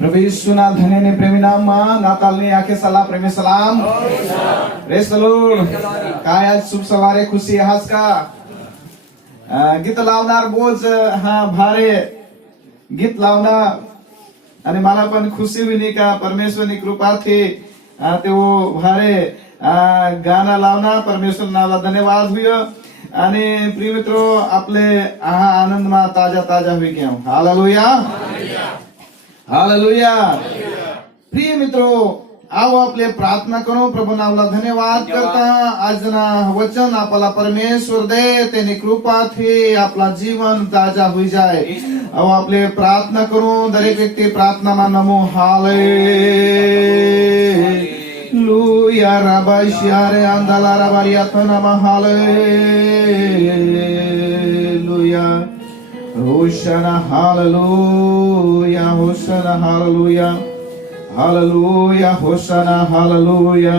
प्रभु यीशुના ધન્ય ને પ્રેમી નામમાં નાતાલની આખે સલાહ પ્રેમી સલામ. Praise the lord. काय आज शुभ सवारे खुशी हास का गीत लावणार बोज हा भारे गीत लावणार आणि मला पण खुशी होईनी का परमेश्वरनी कृपाથી તેઓ ભારે ગાना लावणार. परमेश्वर नाला धन्यवाद हुयो आणि प्रिय मित्रो आपले आनंदમાં ताजा ताजा होई ગયા. Hallelujah hallelujah. प्रिय मित्रो आओ आपले प्रार्थना करो. प्रभु नामला धन्यवाद करता આજના વચન આપલા પરમેશ્વર દે તેની કૃપાથી આપલા જીવન તાજા હોઈ જાય. आओ आपले प्रार्थना करो. દરેક વ્યક્તિ પ્રાર્થનામાં નમો હાલેલુયા રબાશિયારે આંદાલા રબારિયા નમઃ hallelujah hosanna hallelujah hosanna hallelujah hallelujah hosanna hallelujah.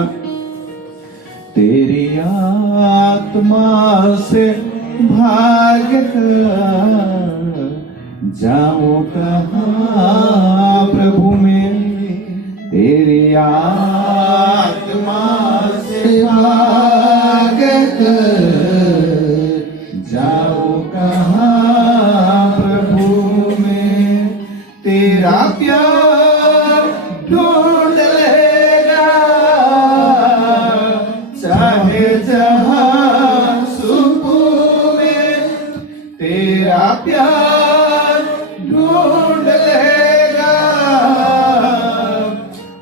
तेरी आत्मा से भाग कर जाऊं कहाँ प्रभु में. तेरी आत्मा से भाग कर जाऊं कहाँ प्रभु में. तेरा प्यार ढूंढ लेगा चाहे जहां सुकून में. तेरा प्यार ढूंढ लेगा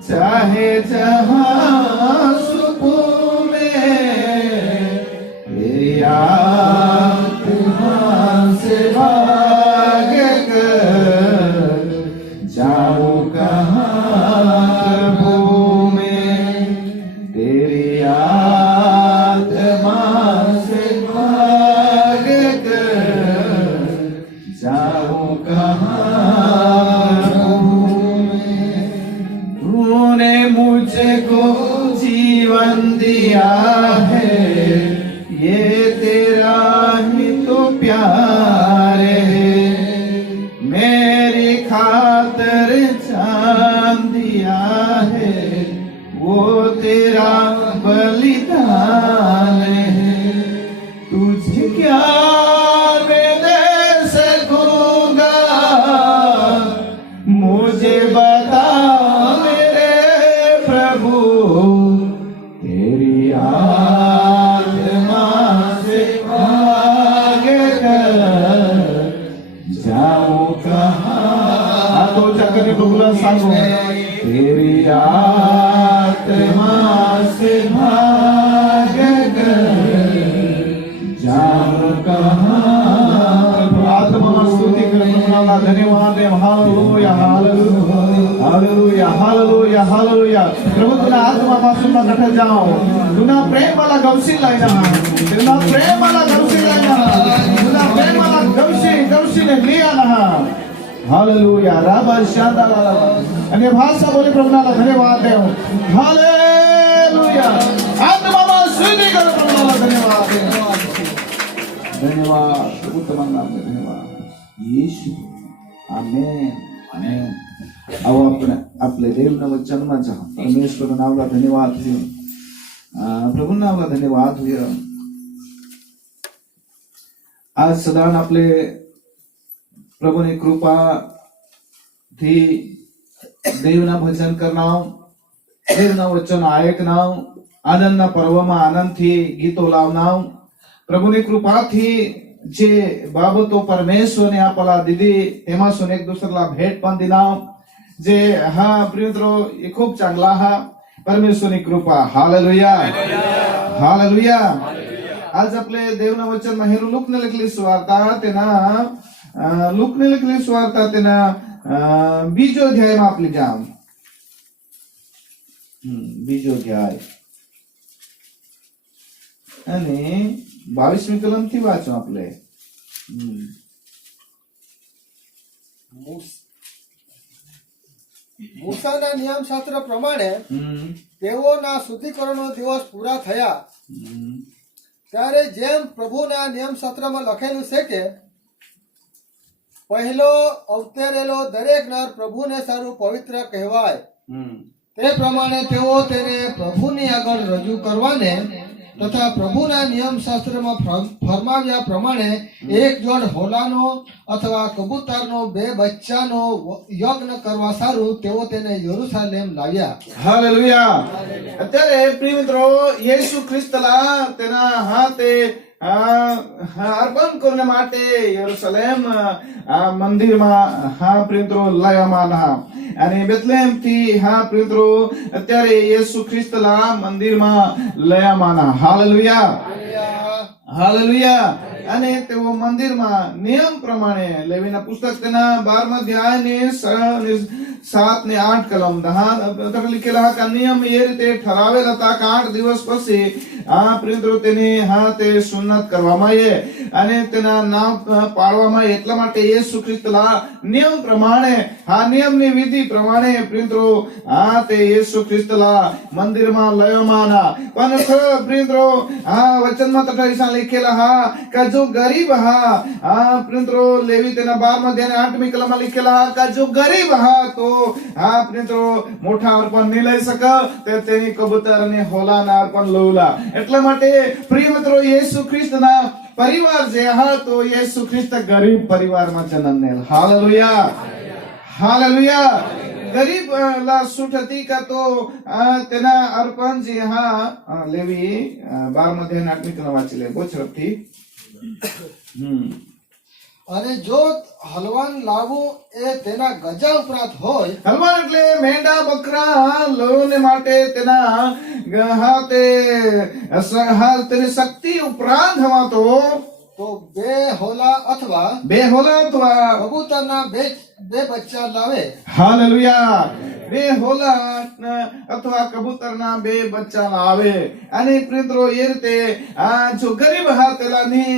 चाहे जहां सुकून में. तेरी आत्मा से भाग कर जाऊं कहाँ मुझको जीवन दिया है ये तेरा ही तो प्यार है. मेरी खातर जान दिया है वो तेरा बलिदान है. तुझे क्या मैं दे सकूंगा मुझे बता तेरी आत्मा से भाग कर जाऊं कहाँ. तो चक्कर प्रभुला सांगो. तेरी आत्मा से भाग कर जाऊं कहाँ. आत्मा स्तुति कर प्रभुला धन्यवाद दे. Hallelujah hallelujah hallelujah hallelujah. प्रभु तुला आत्मापासून नकट जाओ. तुला प्रेमाला गवशी लायना. तुला प्रेमाला गवशी लायना. तुला प्रेमाला गवशीने लिया ना. हालेलुया राबा शांदाला. आणि भाषा बोली प्रभुला धन्यवाद देव. हालेलुया. आत्मामा स्तुति कर प्रभुला धन्यवाद दे. धन्यवाद प्रभु तुम्हारा नाम धन्यवाद यीशु. आमेन आमेन. आओ आपण आपले देवना वचनमाचा परमेश्वर नामला धन्यवाद हो. प्रभु नामला धन्यवाद हो. आज सदान आपले प्रभुनी कृपा थी देवना भजन करना देवना वचन ऐकना आनंदना पर्वમાં આનંદથી ગીતો લાવના. પ્રભુની કૃપાથી જે બાબતો પરમેશ્વરને આપલા દીધી તેમાં એક दुसऱ्याला भेट पण दिला. जे हा प्रिय मित्रो हे खूप चांगला हा परमेश्वरनी कृपा. Hallelujah hallelujah. आज आपले देवना वचन हेरू लूकने लिखली सुवार्ता तेना लूकने लिखली सुवार्ता तेना बीजो अध्यायમાં आपली जाम बीजो अध्याय અને 22મી કલમથી વાંચો આપણે. મૂસાના નિયમશાસ્ત્ર પ્રમાણે તેઓના શુદ્ધિકરણનો દિવસ પૂરા થયા ત્યારે જેમ પ્રભુના નિયમશાસ્ત્રમાં લખેલું છે કે પહેલો અવતરેલો દરેક નર પ્રભુને સારું પવિત્ર કહેવાય. તે પ્રમાણે તેઓ તેને પ્રભુની આગળ રજૂ કરવાને તથા પ્રભુના નિયમ શાસ્ત્રમાં ફરમાવ્યા પ્રમાણે એક જોડ હોલાનો અથવા કબૂતરનો 2 બચ્ચાનો યજ્ઞ કરવા સારું તેઓ તેને યરુશાલેમ લાવ્યા. હાલેલુયા. અત્યારે પ્રિય મિત્રો યેસુ ખ્રિસ્તલા તેના હાથે અર્પણ કરવા માટે યરુશલેમ મંદિરમાં પ્રિય મિત્રો લાવવામાં અને બેથલેમ થી પ્રિય મિત્રો અત્યારે યેસુ ખ્રિસ્તલા મંદિરમાં લાવવામાં. હાલેલુયા. હાલેલુયા. અને તેઓ મંદિરમાં નિયમ પ્રમાણે લેવીના પુસ્તક તેના 12મા અધ્યાયની 7 ને 8 કલમ લખેલા કે નિયમ એ રીતે ઠરાવેલ હતા કે 8 દિવસ પછી પ્રિય તેને તે સુન્નત કરવામાં આવે અને તેના નામ પાડવામાં આવે. એટલા માટે યેસુ ખ્રિસ્તલા નિયમ પ્રમાણે નિયમની વિધિ પ્રમાણે પ્રિય તે યેસુ ખ્રિસ્તલા મંદિરમાં લાવવામાં. પણ પ્રિય વચનમાં તથા લખેલા કે જો ગરીબ પ્રિય લેવી તેના 12મા અધ્યાય 8મી કલમમાં લખેલા કે જો ગરીબ તો પ્રિય મોટા અર્પણ નહીં લઈ શકે તે તેની કબૂતર અને હોલાના અર્પણ લઉલા. એટલા માટે પ્રિય મિત્રો યેસુ ખ્રિસ્તના પરિવાર જે તો યેસુ ખ્રિસ્ત ગરીબ પરિવારમાં જન્મ લેલ. હાલેલુયા. હાલેલુયા. ગરીબ સુઠ હતી કે તો તેના અર્પણ જે લેવી 12મા અધ્યાય 8મી કલમ વાંચી લે બહુ ઝડપથી. અને જો હલવાન લાવવું એ તેના ગજા ઉપરાંત હોય. હલવાન એટલે મેંઢા બકરા લોને માટે તેના તેની શક્તિ ઉપરાંત હવા તો 2 હોલા અથવા કબૂતરના 2 બચ્ચા લાવે. હાલેલુયા. 2 હોલા અથવા કબૂતરના 2 બચ્ચા લાવે. અને પ્રિયો એ રીતે જો ગરીબ તેલાની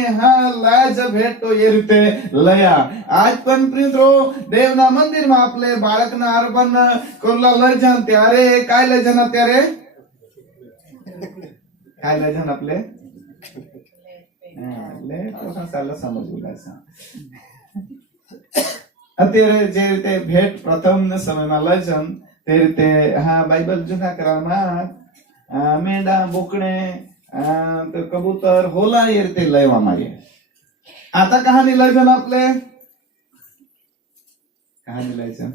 લાજ ભેટ તો એ રીતે લયા. આજ પણ પ્રિયો દેવના મંદિરમાં આપણે બાળકના અર્પણ કોલા લઈ જાન ત્યારે કાય લઈ જાન અત્યારે કાય લઈ જાન આપણે અત્યારે જે રીતે ભેટ પ્રથમ સમયમાં લઈ જાન તે રીતે બાઇબલ જૂના કરારમાં મેંઢા બોકડે કબૂતર હોલા એ રીતે લેવામાં આવે. आता कहानी लय जान आपले कहानी लय जान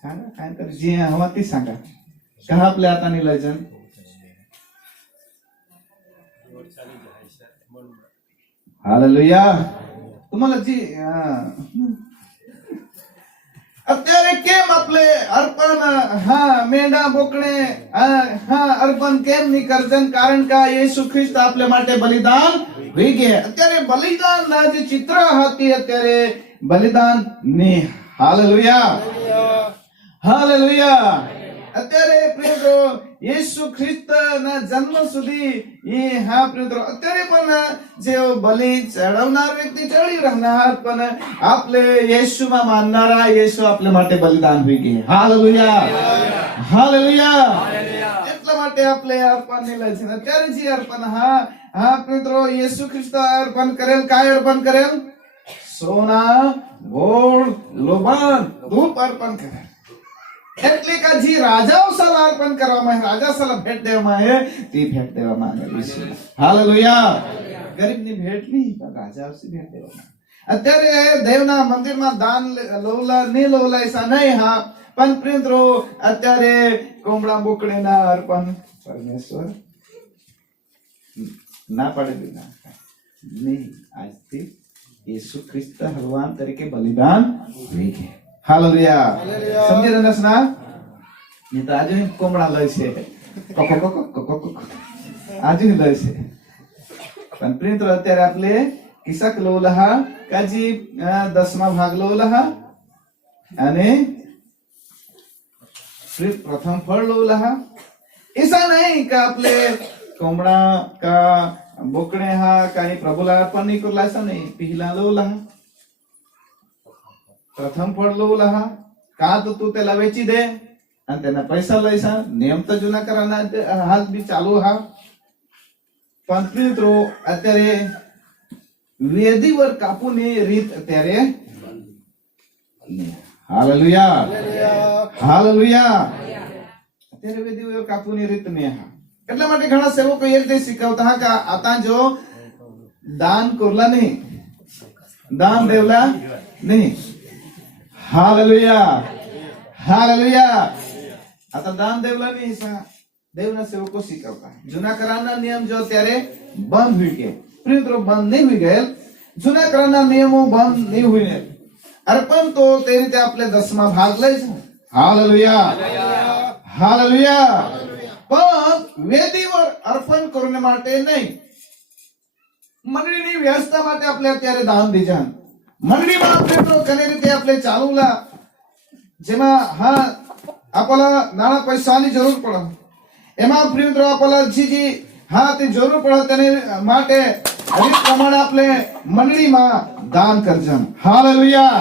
सांगा काय तर जे हवा ती सांगा का आपले आता नाही लय जान हालेलुया तुम्हाला जी અત્યારે કેમ આપણે અર્પણ મેંઢા બોકડે અર્પણ કેમ નહીં કરજન કારણ કે યેસુ ખ્રિસ્ત આપણે માટે બલિદાન થઈ ગયા. અત્યારે બલિદાન ના જે ચિત્ર હતી અત્યારે બલિદાન ની. હાલેલુયા. હાલેલુયા. અત્યારે પ્રિયો યેસુ ખ્રિસ્ત ના જન્મ સુધી પ્રિયો અત્યારે પણ જે બલિ ચડાવનાર વ્યક્તિ ચડી રહેનાર પણ આપણે યેસુમાં માનનારા યેસુ આપણે માટે બલિદાન થઈ ગયા. હાલેલુયા. હાલેલુયા. એટલા માટે આપણે અર્પણ નહીં લઈ છે. અત્યારે જે અર્પણ પ્રિયો યેસુ ખ્રિસ્ત અર્પણ કરેલ કાય અર્પણ કરેલ સોના ગોળ લોબાન ધૂપ અર્પણ કરેલ. એટલે કે જે રાજાઓ સાલા અર્પણ કરવામાં આવે રાજા સાલા ભેટ દેવામાં આવે તે ભેટ દેવામાં આવે છે. હાલેલુયા. ગરીબની ભેટ નહીં પણ રાજાઓ સી ભેટ દેવામાં. અત્યારે દેવના મંદિરમાં દાન લોલા ની લોલા એસા નહીં પણ પ્રિયો અત્યારે કોમડા બોકડેના અર્પણ પરમેશ્વર ના પડે દીના નહીં. આજથી યેસુ ખ્રિસ્ત ભગવાન તરીકે બલિદાન થઈ ગયા. હાલેલુયા. સમજી રહ્યા ના નહીં તો આજે કોમડા લે છે આજે લે છે પણ પ્રિય અત્યારે આપણે કિસક લોલહા કાજી 10મા ભાગ લોલહા અને प्रथम फल लोला. ऐसा नहीं कि आपले कोंबड़ा का बोकड़े काही प्रभुला अर्पण नहीं करला ऐसा नहीं. पहला लोला प्रथम फळ लोला का तो तू त्याला वेची दे आणि त्यांना पैसा लयसा. नियम तर जुना कराना हात बी चालू પણ પ્રિય મિત્રો અત્યારે વેદીવર કાપુની રીત અત્યારે હાલેલુયા હાલેલુયા અત્યારે વેદીવર કાપુની રીત ને એટલા માટે ઘણા સેવકો એ રીતે શીખવતા હા કે आता જો દાન કરલા નહીં દાન દેવલા નહીં હાલેલુયા હાલેલુયા आता दान देवला नहीं देवना सेवको શીખવતા જૂના કરારના નિયમ જો ત્યારે બંધ હોય કે પ્રિય મિત્રો બંધ નહીં હોય ગયેલ જૂના કરારના નિયમો બંધ નહીં હોય અર્પણ તો તે રીતે આપણે 10મા ભાગ લઈ છે હાલેલુયા હાલેલુયા પણ વેદીવર અર્પણ કરને માટે નહીં મંડળીની વ્યવસ્થા માટે આપણે અત્યારે દાન દીજાન મંડળીમાં આપણે તો કને રીતે આપણે ચાલુલા જેમાં હા आपल्याला नाना पैसाની જરૂર પડે એમાં પ્રિય મિત્રો आपल्याला जी હા તે જરૂર પડે તેને માટે રીત પ્રમાણે આપણે મંડળીમાં દાન કરજન હાલેલુયા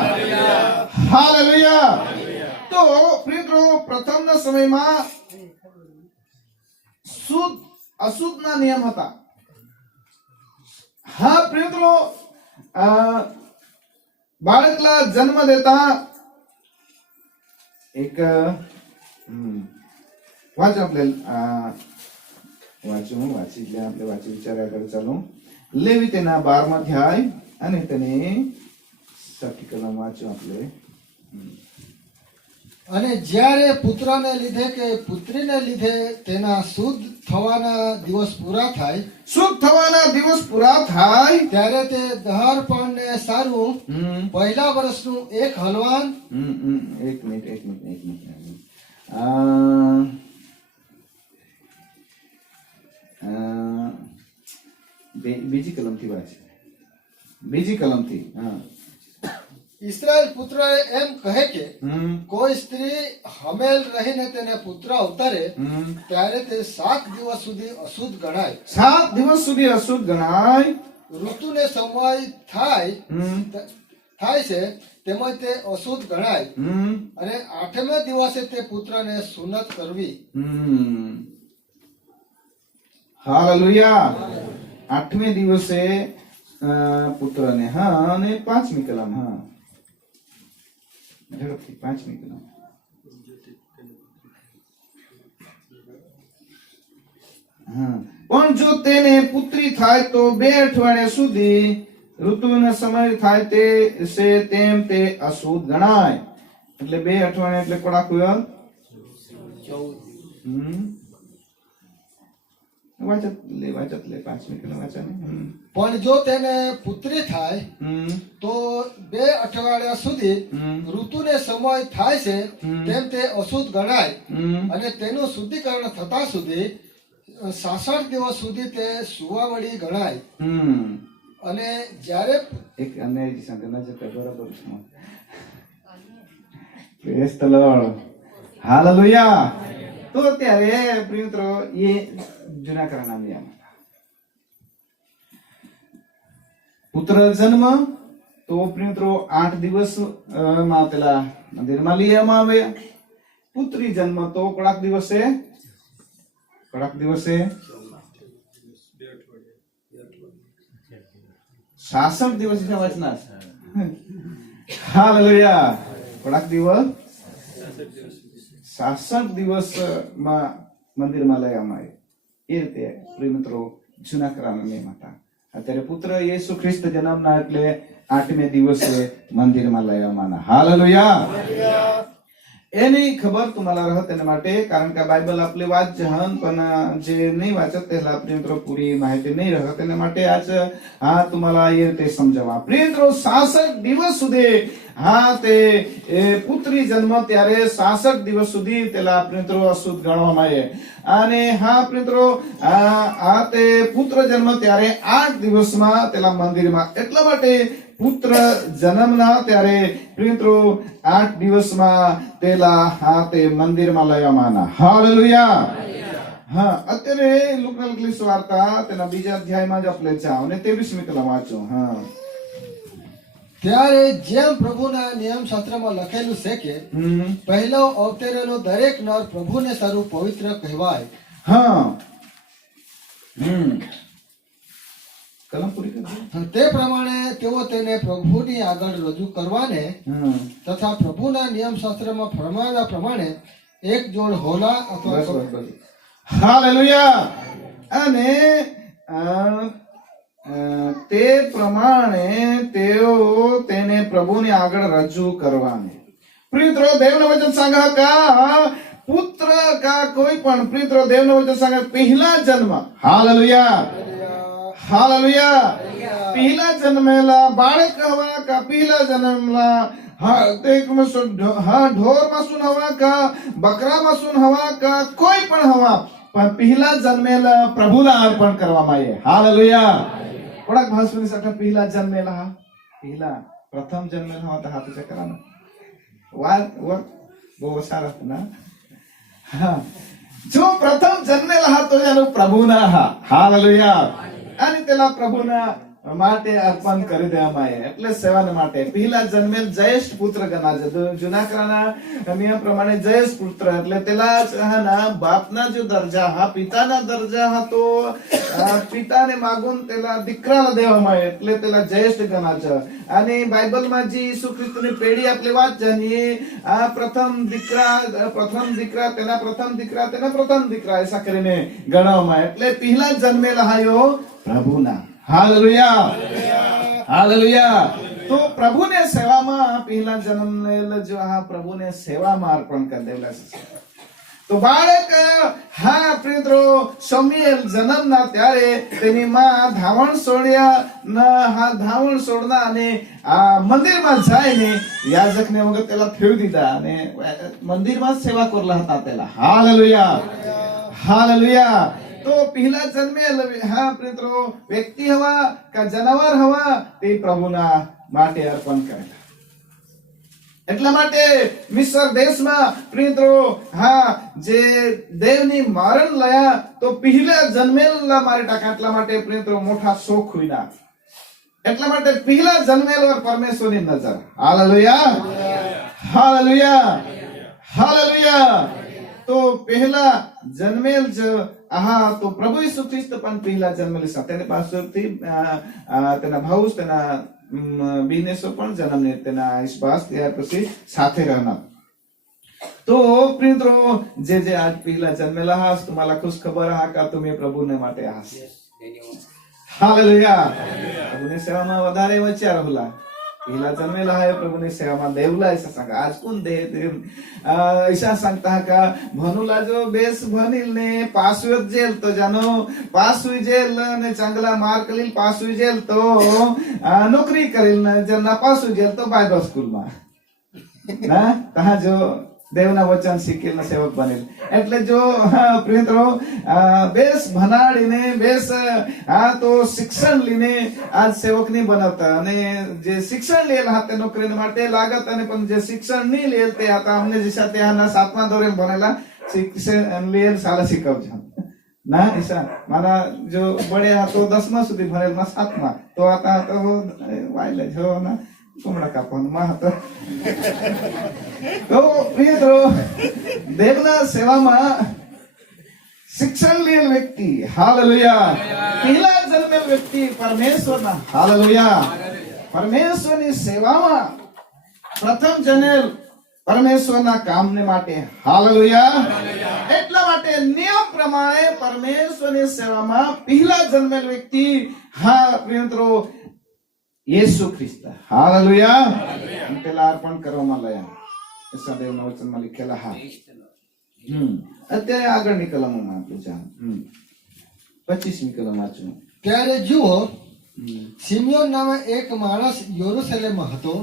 હાલેલુયા તો પ્રિય મિત્રો પ્રથમના સમયમાં શુદ્ધ અશુદ્ધના નિયમ હતા હા પ્રિય મિત્રો બાળકલા જન્મ દેતા એક વાંચ આપણે વાંચી વિચાર્યા કરે ચાલો લેવી તેના 12મા અધ્યાય અને તેને 6ઠી કલમ વાંચો આપણે અને જ્યારે પુત્રને લીધે કે પુત્રીને લીધે તેના શુદ્ધ થવાના દિવસ પૂરા થાય ત્યારે તે દહારપણને સારું પહેલા વર્ષનું એક હલવાન એક મિનિટ બીજી કલમથી વાંચે બીજી કલમથી ઇસ્રાયેલ પુત્રએ એમ કહે કે કોઈ સ્ત્રી હમેલ રહીને તેને પુત્ર અવતરે ત્યારે તે 7 દિવસ સુધી અશુદ્ધ ગણાય 7 દિવસ સુધી અશુદ્ધ ગણાય ઋતુને સમય થાય છે તેમજ તે અશુદ્ધ ગણાય અને 8મે દિવસે તે પુત્રને સુન્નત કરવી હાલેલુયા 8મે દિવસે પુત્રને હા અને 5મી કલમ હા ઝડપથી 5મી કલમ હા પણ જો તેને પુત્રી થાય તો 2 અઠવાડિયા સુધી ઋતુનો સમય થાય તે સે તેમ તે અશુદ્ધ ગણાય એટલે 2 અઠવાડિયા એટલે કોડા કુયો 14 વાચત લે 5મી કલમ વાંચાને પણ જો તેને પુત્રી થાય તો 2 અઠવાડિયા સુધી ઋતુને સમય થાય છે તેમ તે અશુદ્ધ ગણાય અને તેનું શુદ્ધિકરણ થતા સુધી 66 દિવસ સુધી તે સુવાવડી ગણાય અને જ્યારે એક અન્ય સંગના જતા બરાબર છે પ્રેઝ ધ લોર્ડ હાલેલુયા તો અત્યારે પ્રિય મિત્રો એ જૂના કરારના નિયમ પુત્ર જન્મ તો પ્રિય મિત્રો 8 દિવસ માં પેલા મંદિરમાં લઈ આવવામાં આવે પુત્રી જન્મ તો કડાક દિવસે 66 દિવસ વાંચના હાલેલુયા કડાક દિવસ 66 દિવસ માં મંદિરમાં લઈ આવવામાં આવે એ રીતે પ્રિય મિત્રો જૂના કરારના નિયમ હતા અત્યારે પુત્ર યેસુ ખ્રિસ્ત જન્મના એટલે 8મે દિવસે મંદિરમાં લઈ આવવાના હાલેલુયા એની ખબર तुम्हाला રહે તેના માટે કારણ કે બાઇબલ આપલી વાત જહન પણ જે નહીં વાંચત તેલા પ્રિય મિત્રો પૂરી માહિતી નહીં રહે તેના માટે આજ હા तुम्हाला એ રીતે સમજાવવા પ્રિય મિત્રો 66 દિવસ સુધી હા તે પુત્રી જન્મ ત્યારે 66 દિવસ સુધી તેલા પ્રિય મિત્રો અશુદ્ધ ગણવામાં આવે અને હા પ્રિય મિત્રો આ તે પુત્ર જન્મ ત્યારે 8 દિવસમાં તેલા મંદિરમાં એટલા માટે પુત્ર જન્મના ત્યારે પ્રિય મિત્રો 8 દિવસમાં તેલા હા તે મંદિરમાં લાવવાના હાલેલુયા હા અત્યારે લુકના લખેલી સુવાર્તા તેના બીજા અધ્યાયમાં જ આપણે જાઓ અને 23મી કલમ વાંચો હા ત્યારે જેમ પ્રભુના નિયમ શાસ્ત્રમાં લખેલું છે કે પહેલો અવતરેલો દરેક નર પ્રભુને સારું પવિત્ર કહેવાય હા કલમ પૂરી કરી તે પ્રમાણે તેઓ તેને પ્રભુની આગળ રજૂ કરવાને તથા પ્રભુના નિયમ શાસ્ત્રમાં ફરમાવ્યા પ્રમાણે એક જોડ હોલા અથવા હાલેલુયા. અને તે પ્રમાણે તેઓ તેને પ્રભુની આગળ રજૂ કરવાને. પ્રિયત્રો દેવનું વચન सांगा का પુત્ર का કોઈ પણ પ્રિયત્રો દેવનું વચન सांगा પહેલા જન્મ. Hallelujah hallelujah. પહેલા જન્મેલા બાળક હવા का પહેલા જન્મેલા ઢોર માસૂન હવા का બકરા માસૂન હવા का કોઈ પણ હવા પણ પહેલા જન્મેલા પ્રભુના અર્પણ કરવામાં આવે. હાલેલુયા. થોડાક ભાષાની સાથે પહેલા જન્મેલા પહેલા પ્રથમ જન્મેલા હતા હાથ ચકરાના વાત બહુ સારા ના. હા, જો પ્રથમ જન્મેલા હતો એનો પ્રભુના હાલેલુયા. અને તેલા પ્રભુના માટે અર્પણ કરી દેવામાં આવે. એટલે સેવાને માટે પહેલા જન્મેલ જ્યેષ્ઠ પુત્ર ગણાશે. જૂના કરારના નિયમ પ્રમાણે જ્યેષ્ઠ પુત્ર એટલે તેલા બાપના જો દરજા પિતાના દરજા હતો પિતાને માગુન તેલા દીકરાને દેવામાં આવે એટલે તેલા જ્યેષ્ઠ ગણાશે. અને બાઇબલમાં જે ઈસુ ખ્રિસ્તની પેઢી આપણે વાત જાણીએ આ પ્રથમ દીકરા તેના પ્રથમ દીકરા એસા કરીને ગણવામાં આવે. એટલે પહેલા જન્મેલા હાયો પ્રભુના. Hallelujah hallelujah. તો પ્રભુને સેવામાં પહેલા જન્મેલ જો પ્રભુને સેવામાં અર્પણ કરી દેલા છે. તો બાળક પ્રિયત્રો શમૂએલ જન્મના ત્યારે તેની માં ધાવણ છોડના અને મંદિરમાં જઈને યાજકને વગર પેલા ફેરવી દીધા અને મંદિરમાં સેવા કરલા હતા પેલા. Hallelujah hallelujah. તો પહેલા જન્મેલ પ્રિયત્રો વ્યક્તિ હવા કે જનાવર હવા તે પ્રભુના માટે અર્પણ કરેલા. એટલા માટે મિસ્ર દેશમાં પ્રિયત્રો જે દેવની મરણ લયા તો પહેલા જન્મેલા મારી ટાકા. એટલા માટે પ્રિયત્રો મોટા શોખ હોઈના. એટલા માટે પહેલા જન્મેલ પરમેશ્વરની નજર. Hallelujah hallelujah hallelujah. તો પહેલા જન્મેલ તો પ્રભુ ઈસુ ખ્રિસ્ત પણ પહેલા જન્મેલ છે. તેની પાસેથી તેના ભાઉ તેના બિનેસો પણ જન્મને તેના ઈશ્વાસ ત્યાર પછી સાથે રહેના. તો પ્રિયત્રો જે આજ પહેલા જન્મેલા હાસ तुम्हाला खुश खबर हा का तुम्ही प्रभुने માટે હાસ. હાલેલુયા. પ્રભુની સેવામાં વધારે વચ્ચા રહુલા. पहिला जन्मेला आहे प्रभुने सेवाમાં દેવલા ऐसा सांगा. आज कोण दे ऐसा सांगता का भनुला जो बेस भनिल ने पास हुई जेल तो जानो पास हुई जेल ने चांगला मार्क લીલ પાસ હુઈ જેલ તો નોકરી કરેલ ને જે નાપાસ હુઈ જેલ તો બાઇબલ સ્કૂલમાં ના તા જો દેવના વચન શીખેલા સેવક બનેલ. એટલે જો પ્રિયત્રો બેસ ભણાડીને બેસ તો શિક્ષણ લઈને આજ સેવક નહીં બનાવતા. અને જે શિક્ષણ લેલા હતા નોકરી માટે લાગત અને પણ જે શિક્ષણ નહીં લેલ તે હતા અમને જે સાથે 7મા ધોરણ ભણેલા શિક્ષણ લેલ સાલા શીખવજો ના. ઈશા મારા જો બળે હતો 10મા સુધી ભણેલ 7મા તો હતા તો વાયલે જો ના કુમડા કાપવામાં હતો. તો પ્રિયત્રો દેવના સેવામાં શિક્ષણ લેલ વ્યક્તિ હાલેલુયા પહેલા જન્મેલ વ્યક્તિ પરમેશ્વરના હાલેલુયા પરમેશ્વરની સેવામાં પ્રથમ જન્મેલ પરમેશ્વરના કામને માટે હાલેલુયા. એટલા માટે નિયમ પ્રમાણે પરમેશ્વરની સેવામાં પહેલા જન્મેલ વ્યક્તિ પ્રિયત્રો యేసు ખ્રિસ્ત. હાલેલુયા. પેલા અર્પણ કરવામાં લયા એસા દેવના વચનમાં લખેલા. અત્યારે આગળની કલમોમાં આપણે જાણ 25મી કલમ વાંચો. ત્યારે જુઓ સિમિયોન નામે એક માણસ યરુશલેમમાં હતો.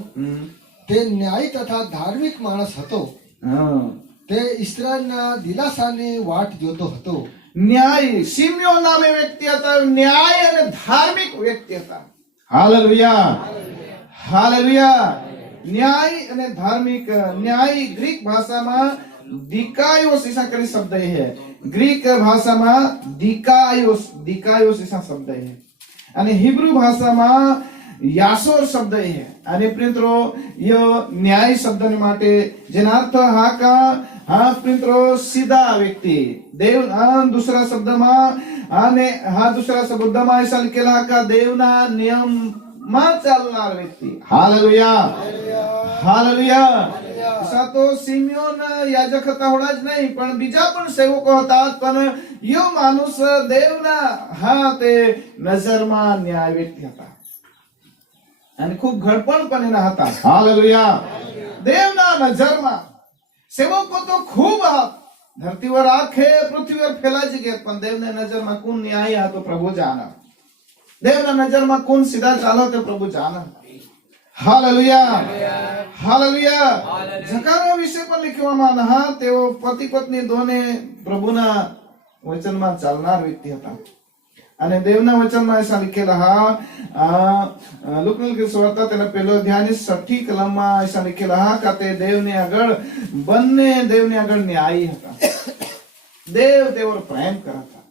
તે ન્યાયી તથા ધાર્મિક માણસ હતો. તે ઇસ્રાયેલના દિલાસાની વાટ જોતો હતો. ન્યાય સિમિયોન નામે વ્યક્તિ હતા. ન્યાય અને ધાર્મિક વ્યક્તિ હતા. Hallelujah hallelujah. ન્યાય અને ધાર્મિક. ન્યાય ગ્રીક ભાષામાં દીકાયોસ ऐसा કરી શબ્દ है. ગ્રીક ભાષામાં દીકાયોસ ऐसा શબ્દ है. અને હિબ્રુ ભાષામાં યાસોર શબ્દ है. અને પ્રિયત્રો યો ન્યાય શબ્દને માટે જેનો અર્થ પ્રિયત્રો સીધા વ્યક્તિ. દેવ दूसरा શબ્દમાં आणि हा दुसरा शब्दाમાં ऐसा लिखेला का देवना नियमમાં ચાલનાર વ્યક્તિ. Hallelujah, hallelujah. અસા તો સિમિયોન યાજક હતા હોડા જ નહીં, પણ બીજા પણ સેવકો હતા, પણ યો માણસ દેવના હા તે નજરમાં ન્યાય વ્યક્તિ હતા અને ખૂબ ઘડપણ પણ એના હતા. હાલેલુયા. દેવના નજરમાં સેવકો તો ખૂબ ધરતી પર આખે પૃથ્વી પર ફેલાઈ ગયા, પણ દેવના નજરમાં કોણ ન્યાય હતો પ્રભુ જાણે. દેવના નજરમાં કોણ સીધા ચાલો તે પ્રભુ જાણે. Hallelujah, hallelujah. જકારો વિશે પણ લખવામાં હા તેઓ પતિ પત્ની દોને પ્રભુના વચનમાં ચાલનાર વ્યક્તિ હતા અને દેવના વચનમાં એસા લખેલા લુકની સુવાર્તા તેના પહેલો અધ્યાય 6ઠી કલમમાં એસા લખેલા કે તે દેવને આગળ બંને દેવને આગળ ન્યાયી હતા. દેવ તેવર પ્રેમ કરતા.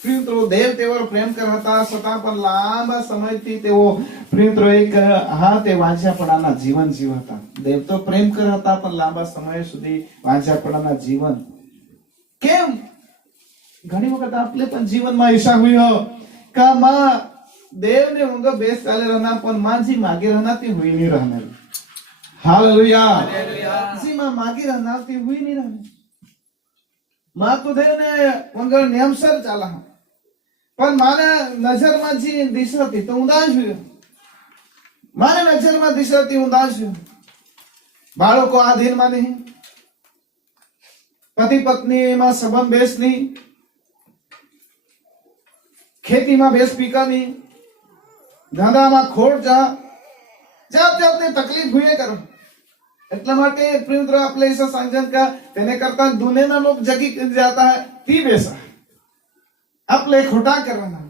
પ્રિયમિત્રો દેવ તેવર પ્રેમ કરતા છતાં પણ લાંબા સમયથી તેઓ પ્રિયમિત્રો એક હા તે વાંચ્યાપણાના જીવન જીવતા. દેવ તો પ્રેમ કરતા પણ લાંબા સમય સુધી વાંચ્યાપણાના જીવન. કેમ? ઘણી વખત આપણે પણ જીવનમાં ઈચ્છા हुई का मां देव ने उनका बेस चाले रहना पण मां जी मागे रहना ती हुई नहीं रहना. हालेलुया. जी मां मागे रहना ती हुई नहीं रहना. मां तो देव ने उनका नियमसर चाला पण माने नजરમાં जी દિશાથી તો ઉદાસ हुई. મારે નજરમાં દિશાથી ઉદાસ हुई. બાળકો આધીનમાં નહીં, પતિ પત્નીમાં સંબંધ બેસ નહીં, ખેતીમાં બેસ પીકા નહીં, ધંધામાં ખોટ જાતે તકલીફ हुई કરો. એટલા માટે પ્રિયમિત્રો આપણે ऐसा समझन का તેને કરતા દુનિયાના લોક જગી જાતા હૈ તી બેસા. આપણે ખોટા કરવાના,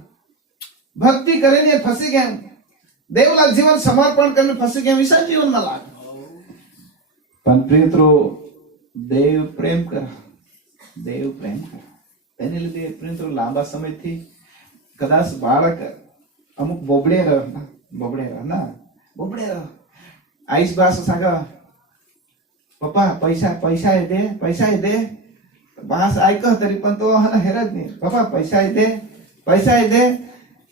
ભક્તિ કરીને ફસી ગયા, દેવલા જીવન સમર્પણ કરીને ફસી ગયા, વિશાળ જીવનમાં લાગે. પણ પ્રિયમિત્રો દેવ પ્રેમ કરે, દેવ પ્રેમ કરે. તેને લીધે પ્રિયમિત્રો લાંબા સમયથી કદાચ બાળક અમુક બોબડે આઈસ બાસ सांगा पप्पा पैसा दे बास ऐक तरी पण तो हा हेरत नाही. पप्पा पैसा दे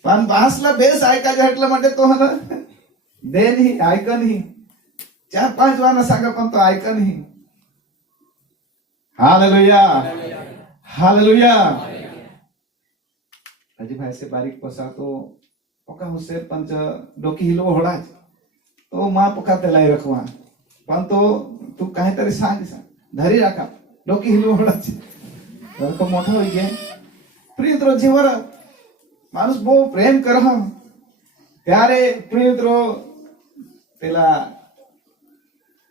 पण बासला बेस ऐकायचं म्हटलं म्हणजे तो हा दे नाही, ऐक नाही. 4-5 वाना सांगा पण तो ऐक नाही. Hallelujah, hallelujah. हजी भाई से बारीक पसा तो पका हुसे पंच डोकी हिलो होड़ा तो मां पका ते लाई रखवा पण तो तू काहीतरी सांग धरी राखा डोकी हिलो होड़ा तो मोठा होई गे. प्रियमिત્રો જેવર માણસ બહુ પ્રેમ કરે ત્યારે પ્રિયમિત્રો પેલા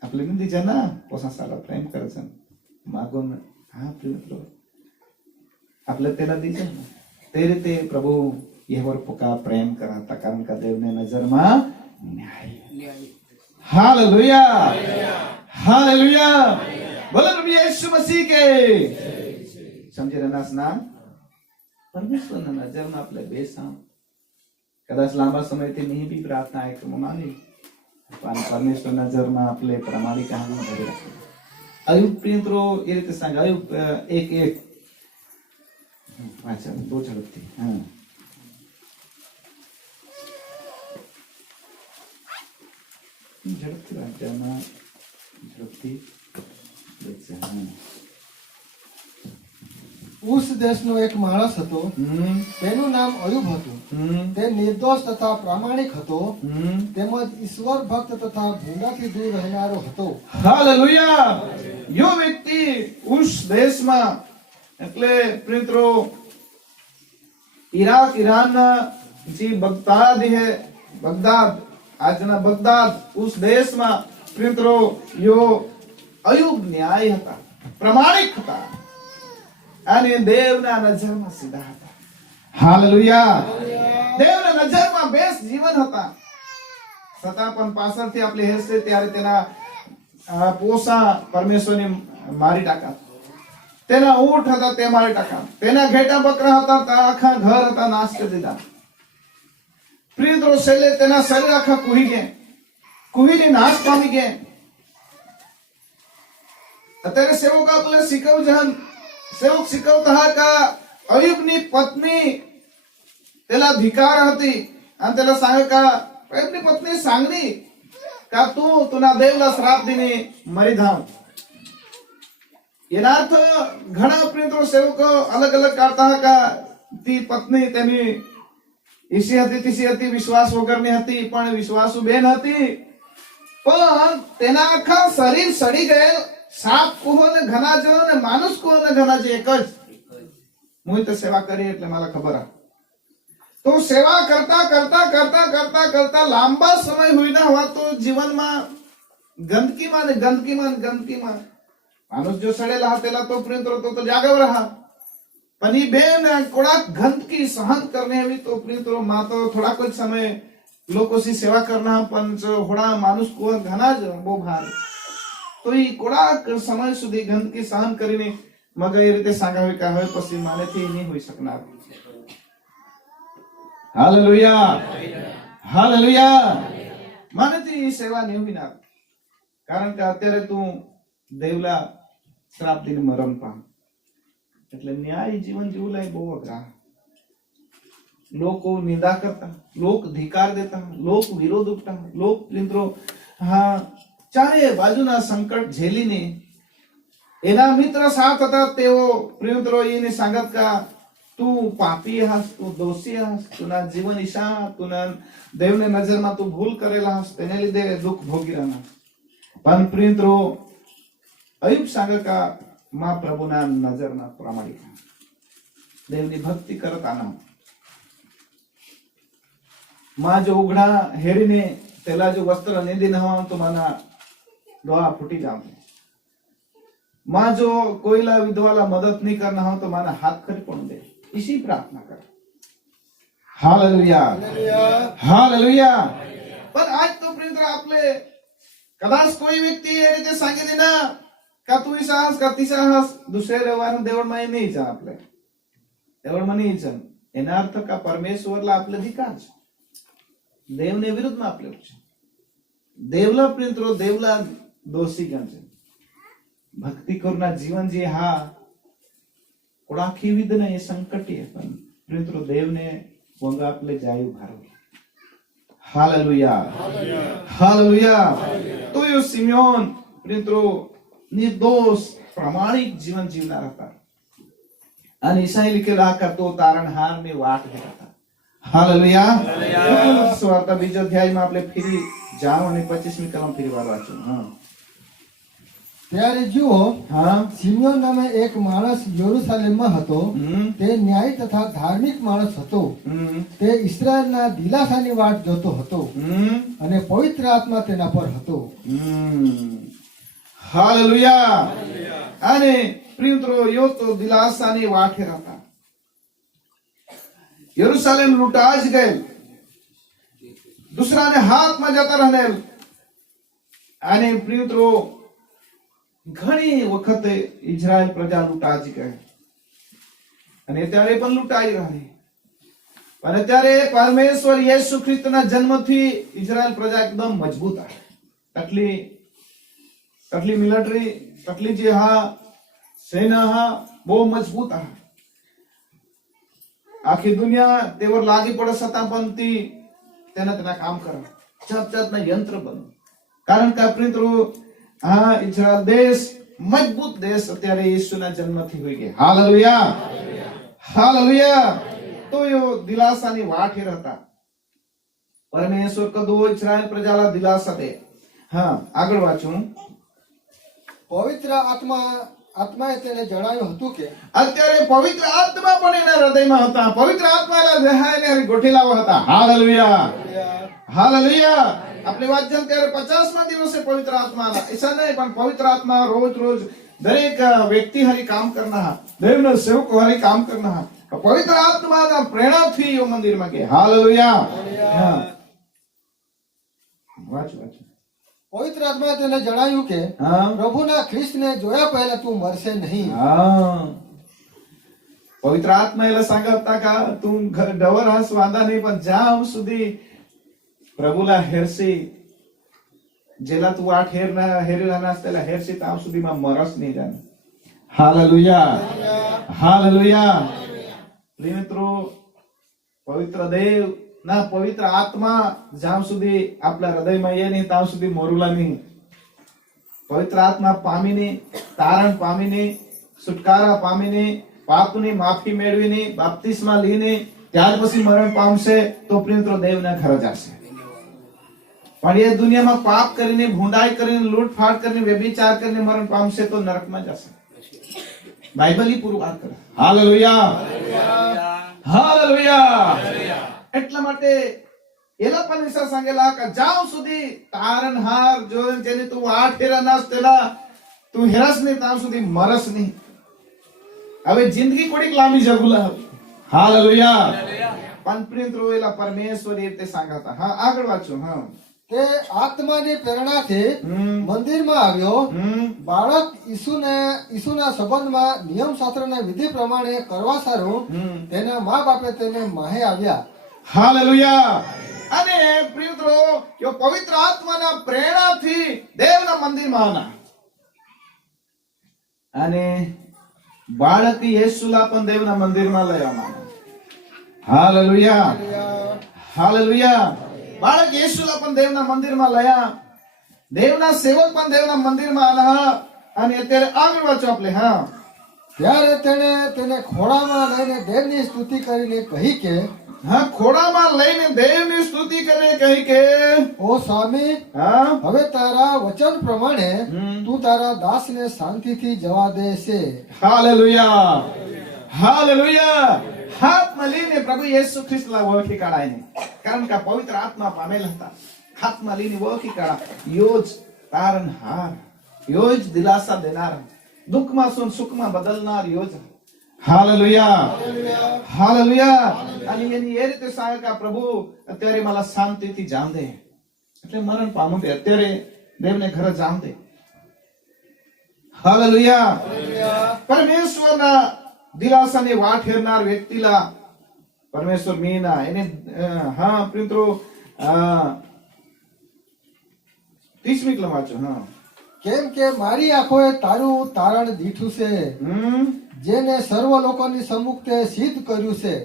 આપણે નથી છે ને પોસા સારા પ્રેમ કરે છે માગો હા પ્રિયમિત્રો આપણે તેના દીજે તે રીતે પ્રભુ યહોવા પોકા પ્રેમ કરતા કારણ કે દેવને નજરમાં ન્યાય. Hallelujah, hallelujah. બોલો પ્રભુ યીશુ મસીહ કે સમજી રહ્યા ના. પરમેશ્વરના નજરમાં આપણે બેસા કદાચ લાંબા સમયથી નહીં બી પ્રાર્થના એક માની પણ પરમેશ્વરના નજરમાં આપણે પ્રમાણિક આવું કરી રાખીએ. અયુબ પ્રિયમિત્રો એ રીતે સાંગ અયુબ 1:1 अच्छा दो झड़पती हाँ झड़पती राजाना झड़पती ઉસ દેશનો એક માણસ હતો, તેનું નામ અયુબ હતું. તે નિર્દોષ તથા પ્રામાણિક હતો, તેમજ ઈશ્વર ભક્ત તથા ભૂંડાથી દૂર રહેનારો હતો. હાલેલુયા. યો વ્યક્તિ ઉસ દેશમાં એટલે પ્રિયમિત્રો ઈરાનના જે બગદાદ હે બગદાદ આજના બગદાદ ઉસ દેશમાં પ્રિયમિત્રો યો અયુબ ન્યાય હતા, પ્રમાણિક હતા અને દેવના નજરમાં સીધા હતા. હાલેલુયા. દેવના નજરમાં બેસ્ટ જીવન હતા. છતાં પણ પાછળથી આપણે હેરશે ત્યારે તેના પોસા પરમેશ્વરને મારી ટાકા, તેના ઊંટ હતા તે મારી ટાકા, તેના ઘેટા બકરા હતા આખા ઘર હતા નાશ કરી દીધા. પ્રિયમિત્રો છેલ્લે તેના શરીર આખા કુહીને નાશ પામી ગયા. અત્યારે સેવક આપણે શીખવ જહન સેવક શીખવતા હા કા अयुबनी पत्नी त्याला धिकार होती आणि त्याला सांग का अयुबनी पत्नी सांगली का तू तुला देवला श्राप देणे मरी धाव એના અર્થ ઘણા પ્રિય સેવકો અલગ અલગ કાઢતા का ती पत्नी તેની ઈસી હતી તીસી હતી વિશ્વાસ વગરની હતી પણ વિશ્વાસુ બેન હતી પણ તેના આખા શરીર સડી ગયેલ સાપ કુહોને ઘના જો ને માનુસ કુહોને ઘના જે એક જ હું તો સેવા કરી એટલે મને ખબર આ તો સેવા કરતા કરતા કરતા કરતા કરતા લાંબા સમય હોય ના હોવા તો જીવનમાં ગંદકીમાં ને ગંદકીમાં माणूस जो सडेला त्याला तो पर्यंत तो जागावर राहा पण ही बेन कोणा गंदकी सहन करणे हवी तो पर्यंत मातो थोडा कुछ समय लोगों की सेवा करना पण होड़ा माणूस को घना ज बो भार तो ही कोड़ा समय सुधी गंदकी सहन કરીને मग એ રીતે सांगावे का હવે પછી માનેથી નહીં હોઈ શકનાર હાલેલુયા હાલેલુયા માનેથી સેવા નહીં હોઈનાર કારણ કે અત્યારે તું દેવલા શ્રાપ દીને મરણ પામ એટલે ન્યાય જીવન જીવું લાય બહુ અઘરા લોકો નિંદા કરતા લોક ધિકાર દેતા લોક વિરોધ ઉઠતા લોક મિત્રો હા ચારે બાજુના સંકટ ઝેલીને એના મિત્ર સાથ હતા તેઓ પ્રિયમિત્રો એને सांगत का तू पापी हास तू दोषी हास तुना जीवन ईशा तुना देवने नजરમાં તું ભૂલ કરેલા હાસ તેને લીધે દુઃખ ભોગી રહેના પણ પ્રિયમિત્રો अयुब सांगा का मां प्रभुना नजरना प्रामाणिक देवनी भक्ति करत आना मां जो उघडा हेरीने त्याला जो वस्त्र नेदी न हवा तो माना डोळा फुटी जावे मां जो कोईला विधवाला मदत नहीं करना हो तो माना हाथ खरी पडू दे इसी प्रार्थना कर हालेलुया हालेलुया पण आज तो प्रिय आपले कदाच कोई व्यक्ती એ રીતે सांगितले ना का तू साहस का ती साहस दुसऱ्या देवानं देवळ माय नाही जा आपल्या देवळ माय नाही जा એના અર્થ का परमेश्वरला आपले धिकार છે દેવને વિરુદ્ધમાં આપલે છે દેવલા પ્રિયત્રો દેવલા દોષી ગણશે ભક્તિ કરના જીવન જે હા કોડાખી વિદને એ સંકટી પણ પ્રિયત્રો દેવને વંગ આપલે જાયું ભારો હાલેલુયા હાલેલુયા તો યો સિમિયોન પ્રિયત્રો निर्दोष प्रामाणिक जीवन जीवनार હતા અને ઈસાઈ लिखेला का तो तारणहार में वाट घेता था हालेलुया सुवार्ता બીજો અધ્યાયમાં આપણે ફરી જાઓ અને 25મી કલમ ફરી વાર વાંચો હા ત્યારે જુઓ હા સિમિયોન નામે એક માણસ યરુશલેમમાં હતો તે ન્યાય તથા ધાર્મિક માણસ હતો તે ઇસ્રાએલના દિલાસાની વાટ જોતો હતો અને પવિત્ર આત્મા તેના પર હતો हालेलुया અને પ્રિયત્રો યો તો દિલાસાની વાટે હતા યરુશલેમ લૂંટાઈ ગયેલ દુસરાને હાથમાં જતા રહેલ અને પ્રિયત્રો ઘણી વખતે ઇઝરાયલ પ્રજા લૂંટાઈ ગઈ અને ત્યારે પણ લૂંટાઈ રહી અને ત્યારે પરમેશ્વર યેસુ ખ્રિસ્તના જન્મથી ઇઝરાયલ પ્રજા એકદમ મજબૂત आहे तकली मिलिटरी तकली जी हा सेना हा बहुत मजबूत आहे आखी दुनिया तेवर लागी पडत सता पण ती तेना काम करा जात यंत्र बन कारण का प्रियમિત્રો हा इस्राएल देश मजबूत देश અત્યારે యేసుના જન્મથી હોઈ ગયો હાલેલુયા હાલેલુયા તો યો દિલાસાની વાટ રહેતા પરમેશ્વર કદો ઇસ્રાએલ પ્રજાલા દિલાસા દે હા આગળ વાંચું પવિત્ર આત્માએ તેને જણાવ્યું હતું કે અત્યારે પવિત્ર આત્મા પણ એના હૃદયમાં હતા પવિત્ર આત્માના દેહાને ગોઠેલાવા હતા હાલેલુયા હાલેલુયા આપણે વાંચન ત્યારે 50મા દિવસે પવિત્ર આત્માના ऐसा नहीं પણ પવિત્ર આત્મા રોજ રોજ દરેક વ્યક્તિ હરી કામ કરના દેવના સેવકો હરી કામ કરના પવિત્ર આત્માના પ્રેરણાથી યો મંદિરમાં કે હાલેલુયા વાંચો પવિત્ર આત્માએ તેને જણાવ્યું કે પ્રભુના ખ્રિસ્તને જોયા પહેલા તું મરશે નહીં પવિત્ર આત્મા એટલે सांगता का તું ડવર હાસ વાંધા નહીં પણ જામ સુધી પ્રભુલા હેરસી જેલા તું આઠ હેરેલા નાસ્તેલા હેરસી તામ સુધીમાં મરસ નહીં જાને હાલેલુયા હાલેલુયા પ્રિય મિત્રો, પવિત્ર દેવ ના પવિત્ર આત્મા જ્યાં સુધી આપણા હૃદયમાં એ નહીં ત્યાં સુધી મોરુલા નહીં. પવિત્ર આત્મા પામીને, તારણ પામીને, છુટકારા પામીને, પાપની માફી મેળવીને, બાપ્તિસ્મા લઈને ત્યાર પછી મરણ પામશે તો પ્રિય મિત્રો દેવના ઘરે જશે. પણ એ દુનિયામાં પાપ કરીને, ભૂંડાઈ કરીને, લૂંટફાટ કરીને, વ્યભિચાર કરીને મરણ પામશે તો નરકમાં જશે. બાઇબલ ઈ પૂરું વાત કરે. Hallelujah, hallelujah. એટલા માટે એલા પણ વિશે सांगेला का જ્યાં સુધી તારણહાર જો જેને તું આઠ હેરા નાસ તેલા તું હેરાસ નહીં ત્યાં સુધી મરસ નહીં. હવે જિંદગી કોડીક લાંબી જગુલા. હાલેલુયા. પણ પ્રિય મિત્રો એલા પરમેશ્વર એ રીતે सांगता. હા, આગળ વાંચો. હા, તે આત્માની પ્રેરણાથી મંદિરમાં આવ્યો. બાળક ઈસુના સંબંધમાં નિયમશાસ્ત્રના વિધિ પ્રમાણે કરવા સારું તેના મા બાપે તેને માહે આવ્યા. હાલેલુયા. અને પ્રિય મિત્રો જો પવિત્ર આત્માના પ્રેરણાથી દેવના મંદિરમાં આના અને બાળક યેસુલા પણ દેવના મંદિરમાં લઈ આવવાના. Hallelujah, hallelujah. બાળક યેસુલા પણ દેવના મંદિરમાં લયા. દેવના સેવક પણ દેવના મંદિરમાં આના. અને અત્યારે આગળ વાંચો આપણે. હા, ત્યારે તેને ખોળામાં લઈને દેવની સ્તુતિ કરીને કહી કે, હા, ખોળામાં લઈને દેવની સ્તુતિ કરે, કહી કે, ઓ સ્વામી, હા, હવે તારા વચન પ્રમાણે તું તારા દાસને શાંતિથી જવા દેશે. Hallelujah, hallelujah. હાથમાં લઈને પ્રભુ યેસુ ખ્રિસ્તલા ઓળખી કાઢાય નહીં, કારણ કે પવિત્ર આત્મા પામેલા હતા. હાથમાં લઈને ઓળખી કાઢા. યોજ તારણહાર, યોજ દિલાસા દેનાર, દુઃખમાં સુન સુખમાં બદલનાર યોજ. Hallelujah, hallelujah. અને એની એ રીતે સાહેબ પ્રભુ અત્યારે मला શાંતિથી જામ દે, એટલે મરણ પામું દે, અત્યારે દેવને ઘરે જામ દે. હાલેલુયા. પરમેશ્વરના દિલાસાની વાટ હેરનાર વ્યક્તિલા પરમેશ્વર મીના એને હા મિત્રો 30મી કલમ વાંચો. હા, કેમ કે મારી આંખોએ તારું તારણ દીઠું છે, જેને સર્વ લોકોની સમ્મુખે સિદ્ધ કર્યું છે.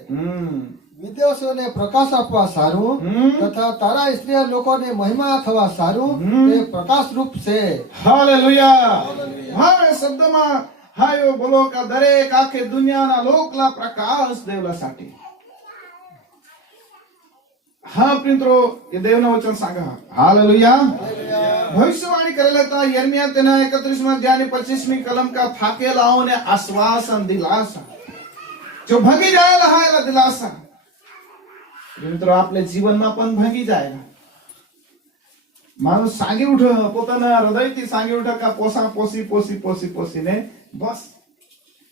વિદેશોને પ્રકાશ આપવા સારું તથા તારા સ્ત્રી લોકોને મહિમા થવા સારું તે પ્રકાશ રૂપ છે. હાલેલુયા. હવે શબ્દમાં હાયો બોલો કે દરેક આખી દુનિયાના લોકલા પ્રકાશ દેવલાसाठी. હા મિત્રો, એ દેવના વચન सांगा. હાલેલુયા. ભવિષ્યવાણી કરેલા હતા યર્મિયા તેના 31માં અધ્યાય 25મી કલમ का થાકેલાઓને આશ્વાસન દિલાસા જો ભાગી જાયેલા હાયલા દિલાસા. મિત્રો આપણે જીવનમાં પણ ભાગી જાય. માણસ સાંગી ઉઠે, પોતાના હૃદયથી સાંગી ઉઠે કે પોસા પોસી પોસી પોસી પોસીને બસ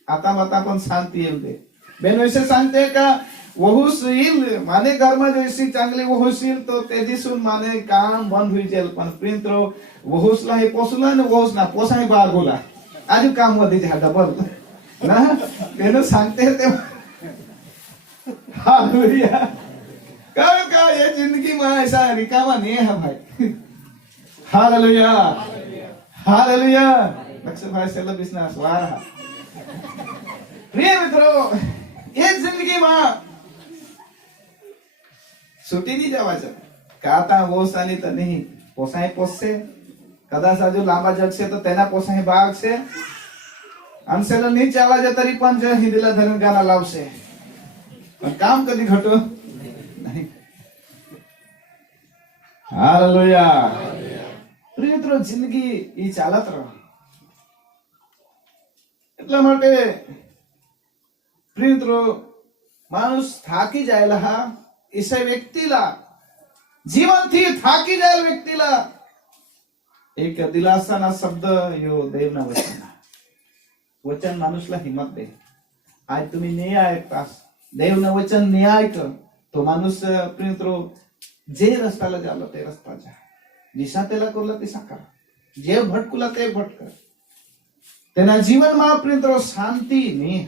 आता माता पण शांती येऊ दे. बेन विषय सांगते का वहुशील माने घरमा जो इसी चांगली वहुशील तो ते दिसून माने काम बंद होई जाईल. पण प्रिंत्रो वहुसला हे पोसला आणि वहुस ना पोसाही बागोला आजू काम वधी जा डबल ना बेन सांगते ते. हालेलुया. का ये जिंदगी में ऐसा रिकामा नहीं है भाई. Hallelujah, hallelujah. लक्ष्य भाई सेला बिजनेस वारा. प्रिय મિત્રો, એ જિંદગીમાં છૂટી નહીં જવા છે. કાતા ઓસાની તો નહીં પોસાય પોસશે, કદાચ હજુ લાંબા જગશે તો તેના પોસાય ભાગશે. અંશેલો નીચે આવા જતા તરી પણ જે હિંદીલા ધર્મ ગાના લાવશે, પણ કામ કદી ઘટો નહીં. હાલેલુયા. પ્રિય મિત્રો, જિંદગી ઈ ચાલત રહે. એટલા માટે પ્રિય મિત્રો, માણસ થાકી જાયેલા હા ઈસા વ્યક્તિલા જીવનથી થાકી જાયેલ વ્યક્તિલા એક દિલાસાના શબ્દ યો દેવના વચન. वचन माणूसला हिम्मत दे. आज तुम्ही नाही ऐकतास देवना वचन नाही ऐक तो माणूस प्रियमित्रो जे रस्त्याला जालो ते रस्ता जा, दिशा त्याला करला दिशा करा, जे भटकुला ते भटकर. તેના જીવનમાં પ્રિયમિત્રો શાંતિ નહીં.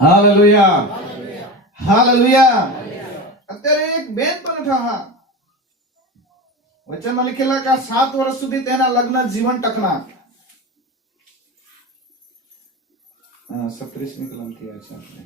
Hallelujah, hallelujah. અત્યારે એક બેન પણ થા વચનમાં લખેલા કે 7 વર્ષ સુધી તેના લગ્ન જીવન ટકના. 37મી કલમ થી છે આપણે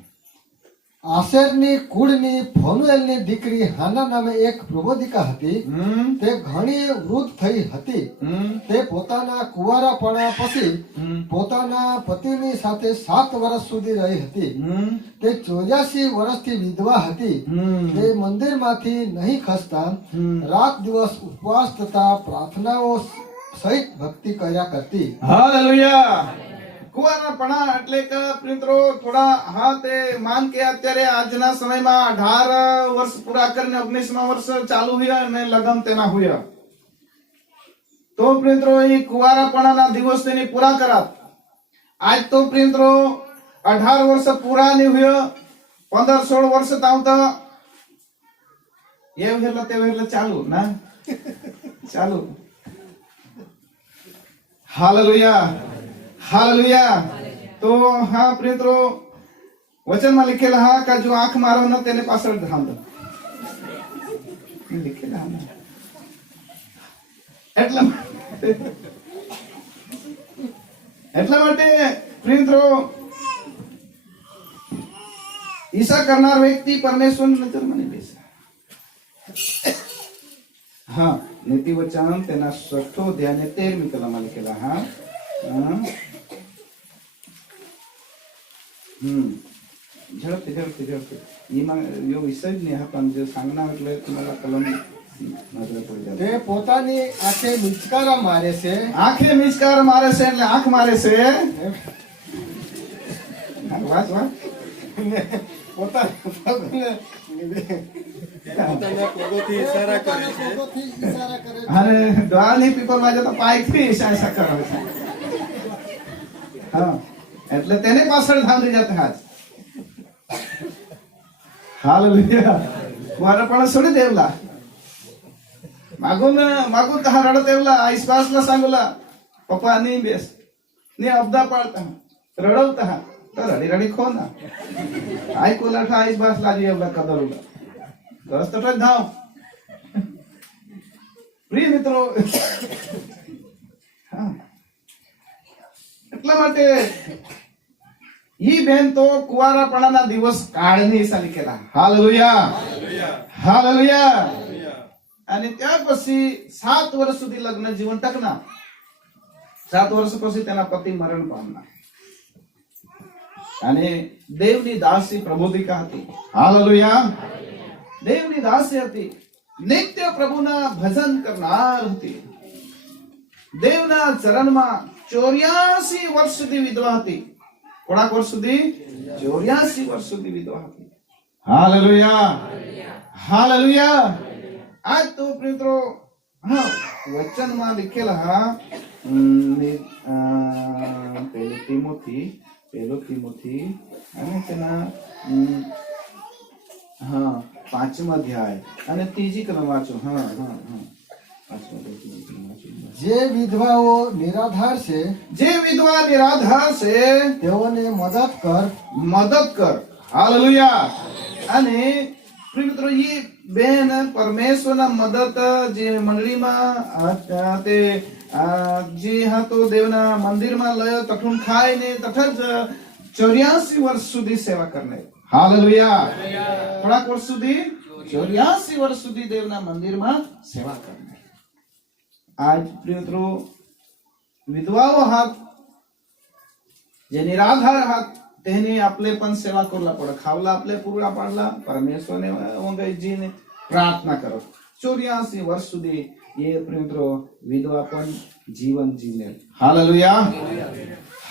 આશેરની કુળની ફનુએલની દીકરી હાના નામે એક પ્રબોધિકા હતી. હમ તે ઘણી વૃદ્ધ થઈ હતી. હમ તે પોતાના કુંવારાપણા પછી હમ પોતાના પતિની સાથે 7 વર્ષ સુધી રહી હતી. હમ તે 84 વર્ષથી વિધવા હતી. હમ તે મંદિરમાંથી નહીં ખસતા હમ. રાત દિવસ ઉપવાસ તથા પ્રાર્થનાઓ સહિત ભક્તિ કર્યા કરતી. હાલેલુયા. કુંવારાપણા એટલે કે મિત્રો થોડા હા તે માન કે અત્યારે આજના સમયમાં 18 વર્ષ પૂરા કરીને 19મા વર્ષ ચાલુ હોય અને લગ્ન તેના હોય તો મિત્રો એ કુંવારાપણાના દિવસ તેની પૂરા કરાત. આજ તો મિત્રો 18 વર્ષ પૂરા નહીં હોય 15-16 વર્ષ તાવતા એવું એટલે તેવું એટલે ચાલુ ના ચાલુ. Hallelujah hallelujah. તો હા મિત્રો વચનમાં લીખેલા હા કે જો આંખ મારો ન તેને પાછળ ધામ લીખેલા એટલા માટે મિત્રો ઈશા કરનાર વ્યક્તિ પરમેશ્વરની નજરમાં નહીં બેસે. હા નીતિ વચન તેના 6 અધ્યાય 13મી કલમમાં લીખેલા હા झड़पते झड़पते झड़पते ये यो विषय જ નહીં હતા જે सांगणार એટલે तुम्हाला कलम નજર પડી જાય. તે પોતાની આંખે મિચકારા મારે છે. આંખે મિચકાર મારે છે એટલે આંખ મારે છે. વાંચ વાંચ. પોતાના પગોથી ઈશારા કરે છે. અને દ્વારની પીપળમાં જતા પાયથી ઈશારા કરે છે. હા એટલે તેને પાછળ ધામરી જતા હાથ. हालेलुया. मारा पण सोडी देवला मागून तहा रडत देवला आईस्वासला सांगला पप्पा नहीं बेस ने अब्दा पाळता रडवता तर रडी रडी खो ना आई कोलाठा आईस्वास लाजी एवढा कदरला बस तो धाव. प्रिय મિત્રો હા એટલા માટે ઈ બેન તો કુંવારાપણાના દિવસ કાળની ઈસા લીખેલા. Hallelujah hallelujah. અને ત્યાર પછી 7 વર્ષ સુધી લગ્ન જીવન ટકના. 7 વર્ષ પછી તેના પતિ મરણ પામના અને દેવની દાસી પ્રબોધિકા હતી. હાલેલુયા. દેવની દાસી હતી. નિત્ય પ્રભુના ભજન કરનાર હતી. દેવના ચરણમાં 84 વર્ષ સુધી વિધવા હતી. થોડાક વર્ષ સુધી 84 વર્ષ સુધી વિધવા હતી. Hallelujah hallelujah. આજ તો મિત્રો હા વચનમાં લીખેલા પહેલો તિમોથી અને તેના હા 5મો અધ્યાય અને 3જી કલમ વાંચો. હા હા હા 5મો અધ્યાય. જે વિધવાઓ નિરાધાર છે જે વિધવા નિરાધાર છે તેઓને મદદ કર. હાલેલુયા. અને મિત્રો એ બેન પરમેશ્વરના મદદ જે મંડળીમાં તે જે હતો દેવના મંદિરમાં લયો તઠું ખાઈને તઠ જ 84 વર્ષ સુધી સેવા કરનાર. હાલેલુયા. થોડાક વર્ષ સુધી 84 વર્ષ સુધી દેવના મંદિરમાં સેવા કરનાર. આજ મિત્રો વિધવાઓ હાથ જે નિરાધાર હાથ તેને આપણે પણ સેવા કરલા પડે. ખાવલા આપણે પૂરા પાડલા પરમેશ્વરને ઓંગાઈજીને પ્રાર્થના કરો. 84 વર્ષ સુધી એ મિત્રો વિધવા પણ જીવન જીવે. Hallelujah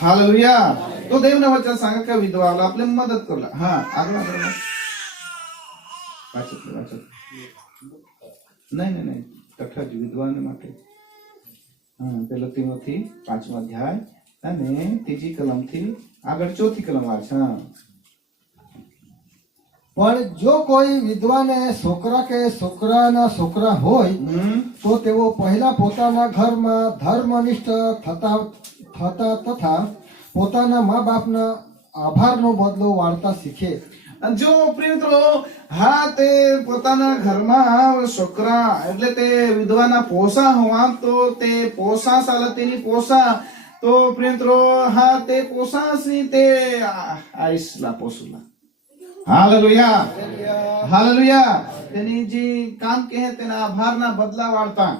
hallelujah. તો દેવના વચન सांगा કે વિધવાઓને આપણે મદદ કરલા. હા આગળ આગળ વાંચો. નહીં તથા વિધવાને માટે પેલો તિમોથી 5મો અધ્યાય અને 3જી કલમથી આગળ 4થી કલમ વાંચ. પણ જો કોઈ વિધવાને છોકરા કે છોકરાના છોકરા હોય તો તેઓ પહેલા પોતાના ઘરમાં ધર્મનિષ્ઠ થતા તથા પોતાના મા બાપના આભારનો બદલો વાળતા શીખે. જો મિત્રો હા તે પોતાના ઘરમાં છોકરા એટલે તે વિધવાના પોસા હોવા તો તે પોસા સાલે તેની પોસા તો મિત્રો હા તે પોસાસી તે આઈસલા પોસુલા હાલેલુયા, હાલેલુયા. તેની જે કામ કહે તેના આભારના બદલા વાળતા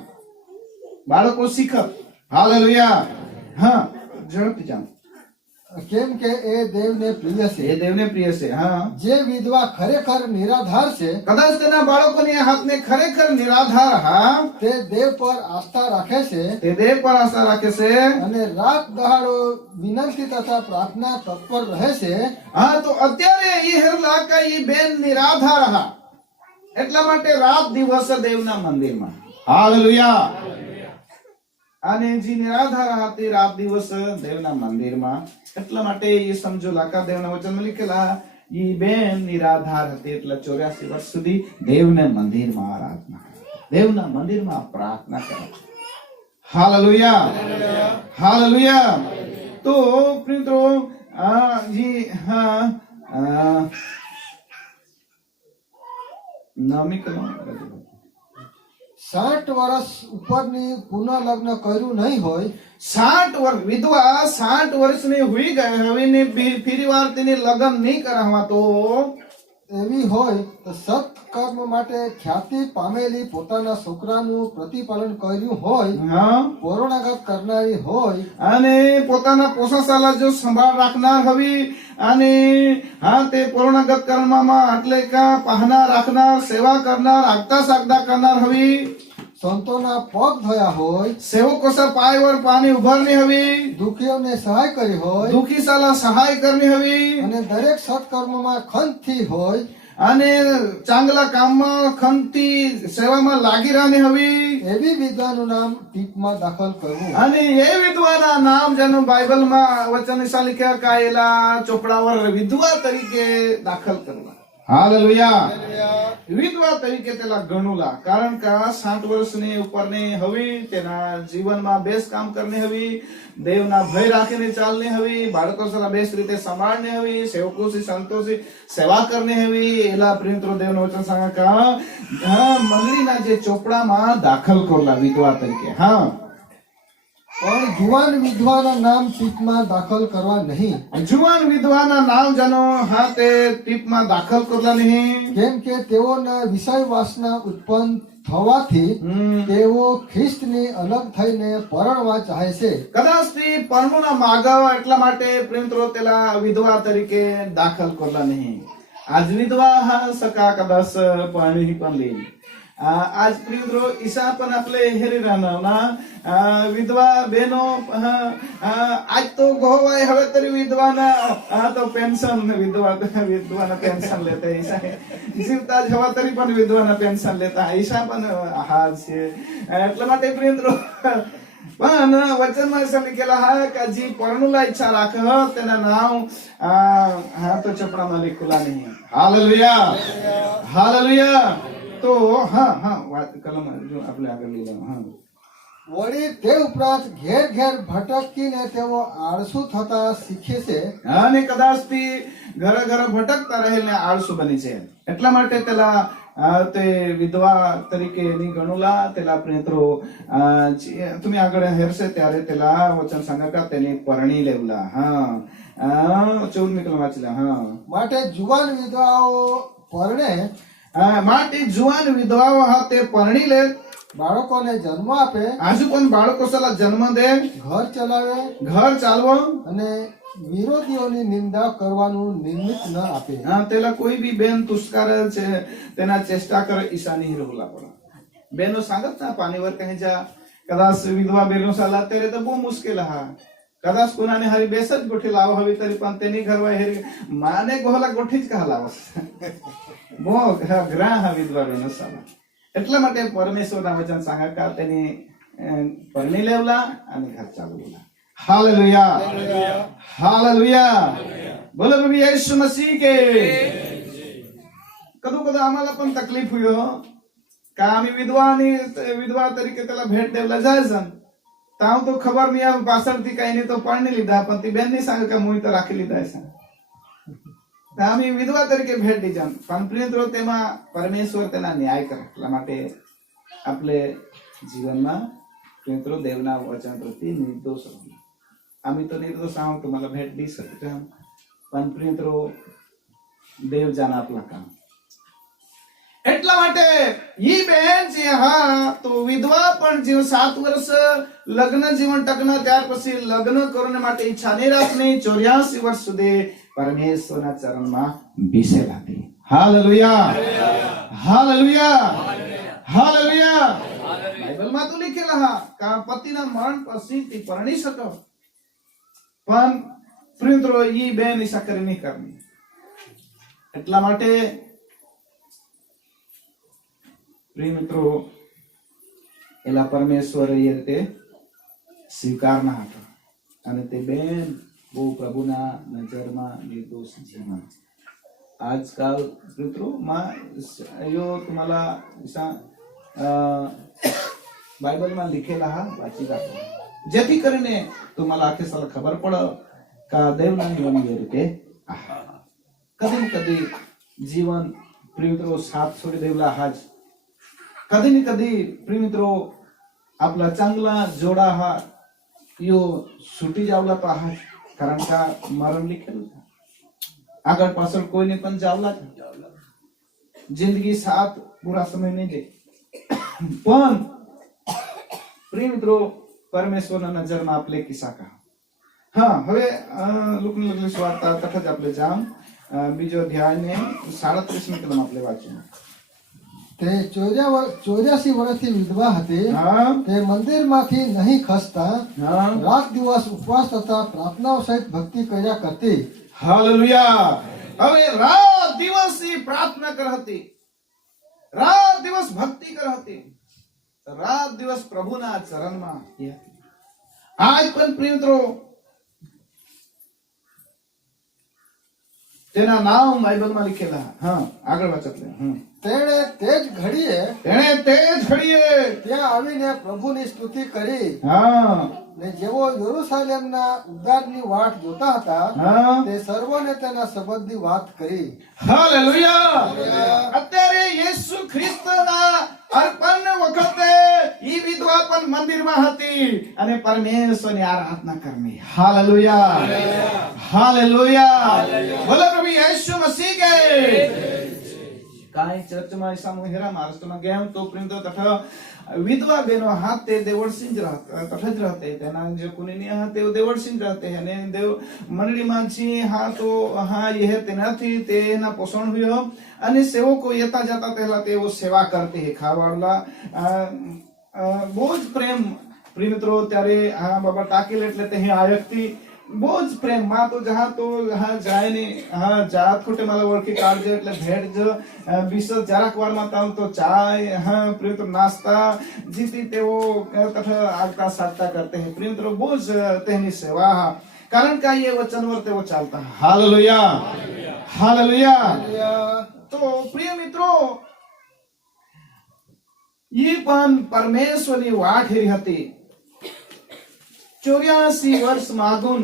બાળકો શીખત. હાલેલુયા. હા, ઝડપથી જાઓ. કેમ કે એ દેવને પ્રિય છે. એ દેવને પ્રિય છે. હા, જે વિધવા ખરેખર નિરાધાર છે કદાચ તેના બાળકોની હાથને ખરેખર નિરાધાર, હા, તે દેવ પર આસ્થા રાખે છે તે દેવ પર આશા રાખે છે. અને રાત દહાડો વિનંતી તથા પ્રાર્થના તત્પર રહે છે. હા, તો અત્યારે એ હેરલા કે એ બેન નિરાધાર હા, એટલા માટે રાત દિવસ દેવના મંદિરમાં. હાલેલુયા. અને જે નિરાધાર હતી રાત દિવસ દેવના મંદિરમાં, એટલા માટે એ સમજો લાકા દેવના વચનમાં લીખેલા એ બેન નિરાધાર હતી એટલે 84 વર્ષ સુધી દેવના મંદિરમાં આરાધના, દેવના મંદિરમાં પ્રાર્થના કરે. Hallelujah, hallelujah. તો મિત્રો જી હા, નામી કલમ 60 વર્ષ ઉપરની પુનઃલગ્ન કર્યું નહીં હોય 60 વર્ષ વિધવા 60 વર્ષની હુઈ ગઈ, હવે ને ફરી વાર તેને લગ્ન નહીં કરાવવા, તો એવી હોય તો સત્કર્મ માટે ખ્યાતિ પામેલી પોતાના છોકરાનું પ્રતિપાલન કર્યું હોય, હા, પૌરાણગત કરનારી હોય અને પોતાના પોષણશાળા જો સંભાળ રાખનાર હવી, અને હા તે પૌરાણગત કર્મમાં એટલે કે પાહના રાખનાર, સેવા કરનાર, આગતા સાગતા કરનાર હવી, સંતોના પગ ધોયા હોય, સેવકો સે પાય વર પાણી ઉભારની હવી, દુખીઓને સહાય કરી હોય દુખી સાલા સહાય કરની હવી, અને દરેક સત્કર્મમાં ખંતથી હોય અને ચાંગલા કામમાં ખંતી સેવામાં લાગી રહેવાની હવી, એવી વિદ્વાનું નામ ટીપમાં દાખલ કરવું. અને એ વિધવાના નામ જેનું બાઇબલમાં વચન લીખ્યા કાયેલા ચોપડાવર વિધવા તરીકે દાખલ કરવા. હાલેલુયા. વિધવા તરીકે તેલા ગણુલા, કારણ કે 60 વર્ષની ઉપરની હવી, તેના જીવનમાં બેસ કામ કરને હવી, દેવના ભય રાખીને ચાલને હવી, બાળકો સાથે બેસ રીતે સંભાળને હવી, સેવકોથી સંતોષી સેવા કરને હવી. એલા પ્રિયમિત્રો દેવનો વચન सांगा का મંડળીના જે ચોપડામાં દાખલ કરલા વિધવા તરીકે. હા, પણ જુવાન વિધવાના નામ ટીપમાં દાખલ કરવા નહીં, જુવાન વિધવાના નામ જનો હા તે ટીપમાં દાખલ કરલા નહીં, કેમ કે તેઓના વિષય વાસના ઉત્પન્ન થવાથી તેઓ ખ્રિસ્તની અલગ થઈને પરણવા ચાહે છે. કદાચ થી પરણુના માગવા, એટલા માટે પ્રેમત્રો તેલા વિધવા તરીકે દાખલ કરલા નહીં. આજ વિધવા હા સકા કદાચ પરણી પણ લે. आज प्रियमित्रो ईसा पण आपले हेरी राहणार विधवा बहनो आज तो गोवाय हवे तरी विधवाना तो पेन्शन विधवाना पेन्शन लेते ईसा जीवता जवा तरी पण विधवाना पेन्शन लेता ईसा पण हाल છે. એટલા માટે પ્રિયમિત્રો પણ વચનમાં એવું લખેલા હા કે જે પરણુલા ઈચ્છા રાખે તેના નામ હા તો ચપડામાં લખેલા નહીં. Hallelujah, hallelujah. તો હા હા વાત કલમ જો આપણે આગળ લઈ લેવા. હા, વળી તે ઉપરાંત ઘેર ઘેર ભટકીને તેઓ આળસુ થતા શીખે છે. અને કદાચ થી ઘરે ઘરે ભટકતા રહેલ આળસુ બની છે. એટલા માટે તેલા તે વિધવા તરીકે ની ગણુલા તેલા પ્રિયમિત્રો तुम्ही આગળ હેરશે ત્યારે તેલા વચન सांगा તેને પરણી લેવલા. હા, 14 કલમ વાંચલા. હા, માટે જુવાન વિધવાઓ પરણે, માટે જુવાન વિધવાઓ હાથે પરણી લે, બાળકોને જન્મ આપે, આજુ પણ બાળકો સલા જન્મ દે, ઘર ચલાવે, ઘર ચાલવો, અને વિરોધીઓની નિંદા કરવાનું નિમિત્ત ન આપે. તેલા કોઈ બી બેન તુષ્કાર છે તેના ચેષ્ટા કરે ઈશા નહીં રહેલા પડે. બેનો सांगत ना पाणीवर कहीं जा कदाच विधवा बेनो साला तेरे तो બહુ મુશ્કેલ હા. કદાચ કોનાને હારી બેસ જ ગોઠી લાવો હવે તરી પણ તેની ઘરવા હેરી માને ગોહલા ગોઠી જ કહા લાવો બહુ ગ્રાહ વિધવા બેનો સાલા. એટલા માટે પરમેશ્વરના વચન सांगा का તેની પરણી લેવલા અને ઘર ચાલવલા. Hallelujah, hallelujah. બોલો પ્રભુ યેસુ મસીહ કે. કદું કદું આम्हाला પણ તકલીફ हुयो का आम्ही विधवा तरीके त्याला भेट द्यायला जायचं ताव तो खबर नाही पासरती काही नाही तो पळणी લીધા पण ती बेन नहीं सांग का मुई तो राखी લીધા છે. आम्ही विधवा तरीके भेट दी जाण पण प्रियमिત્રો તેમાં પરમેશ્વર તેના ન્યાય કરે. એટલા માટે આપણે જીવનમાં પ્રિયમિત્રો દેવના વચન પ્રતિ નિર્દોષ રહો. आम्ही तो निर्दोष आहोत तुम्हाला भेट दी सकतो पण प्रियमिત્રો देव जाना आपला काम. એટલા માટે ઈ બેન છે હા તો વિધવા પણ જે 7 વર્ષ લગ્ન જીવન ટકના ત્યાર પછી લગ્ન કરવા માટે ઈચ્છા નહીં રાખની 84 વર્ષ સુધી પરમેશ્વરના ચરણમાં બેસેલા હતી. Hallelujah hallelujah hallelujah. બાઇબલમાં તો લખેલા હા કે પતિના મરણ પછી તે પરણી શકો, પણ પ્રિય મિત્રો ઈ બેન ઈસા કરી નહીં કરવી. એટલા માટે પ્રિય મિત્રો એલા પરમેશ્વર એ રીતે સ્વીકારના હતા અને તે બેન બહુ પ્રભુના નજરમાં નિર્દોષ જીવન. આજકાલ મિત્રો यो तुम्हाला બાઇબલમાં લીખેલા હા વાંચી રાખો, જેથી કરીને तुम्हाला આખે સાલ ખબર પડે કે દેવના નિયમ એ રીતે કદી ને કદી જીવન પ્રિય મિત્રો સાથ છોડી દેવલા હાજ कधी न कधी प्रिय मित्रो आपला चांगला जोडा हा यो सुटी जावला तो हा, कारण का मरण लिखेલું છે. આગળ પાછળ કોઈને પણ જાવલા જિંદગી સાથ પૂરા સમય નહીં દે, પણ પ્રિય મિત્રો પરમેશ્વરના નજરમાં આપણે કિસ્સા કા હા. હવે લુકની લખેલી સુવાર્તા તરફ જ આપણે જામ બીજો અધ્યાય ને 37મી કલમ આપણે વાંચીએ. તે 84 વર્ષથી વિધવા હતી. તે મંદિરમાંથી નહીં ખસતા રાત દિવસ ઉપવાસ તથા પ્રાર્થનાઓ સહિત ભક્તિ કર્યા કરતી. હાલેલુયા. હવે રાત દિવસ પ્રાર્થના કર હતી, રાત દિવસ ભક્તિ કર હતી, રાત દિવસ પ્રભુના ચરણમાં હતી. આજ પણ પ્રિય મિત્રો તેના નામ બાઇબલમાં લીખેલા. હા આગળ વાંચત લે. તેણે તે જ ઘડીએ ત્યાં આવીને પ્રભુની સ્તુતિ કરી. હા ને જેવો યરુશલેમના ઉદ્ધારની વાટ જોતા હતા તે સર્વને તેના સંબંધની વાત કરી. હાલેલુયા. અત્યારે યેસુ ખ્રિસ્તના અર્પણ વખતે ઈ વિધવા પણ મંદિરમાં હતી અને પરમેશ્વરની આરાધના કરવી. Hallelujah hallelujah. બોલો પ્રભુ યેસુ મસીહ કે काही चर्चમાં ઈસા મોહેરા મહારાષ્ટ્રમાં ગયા તો પ્રિય તથા વિધવા બહેનો હાથ તે દેવળસિંહ તથા જ રહતે તેના જે કુનીની હાથ તે દેવળસિંહ રહતે અને દેવ મંડળીમાં જી હા તો હા यह તેનાથી તેના પોષણ હુયો અને સેવકો येता जाता પહેલા તેઓ સેવા કરતે ખાવાડલા બહુ જ પ્રેમ. પ્રિય મિત્રો ત્યારે હા બાબા ટાકેલ એટલે તે આયકતી બોજ પ્રેમ માં તો જहाँ तो हाँ जाए नहीं हाँ जात खोटे माला वर्की काढजे એટલે ભેટ જ બીસ જરાક વારમાં તાવ તો ચાય हाँ प्रिय तो नाश्ता जीती तेओ तथा आगता सागता करते हैं. प्रिय तो बोझ तेनी सेवा कारण का ये वचन वर तेओ चालता. Hallelujah hallelujah. तो प्रिय मित्रों ये पण परमेश्वરની વાટ હેરી હતી. 84 वर्ष मागून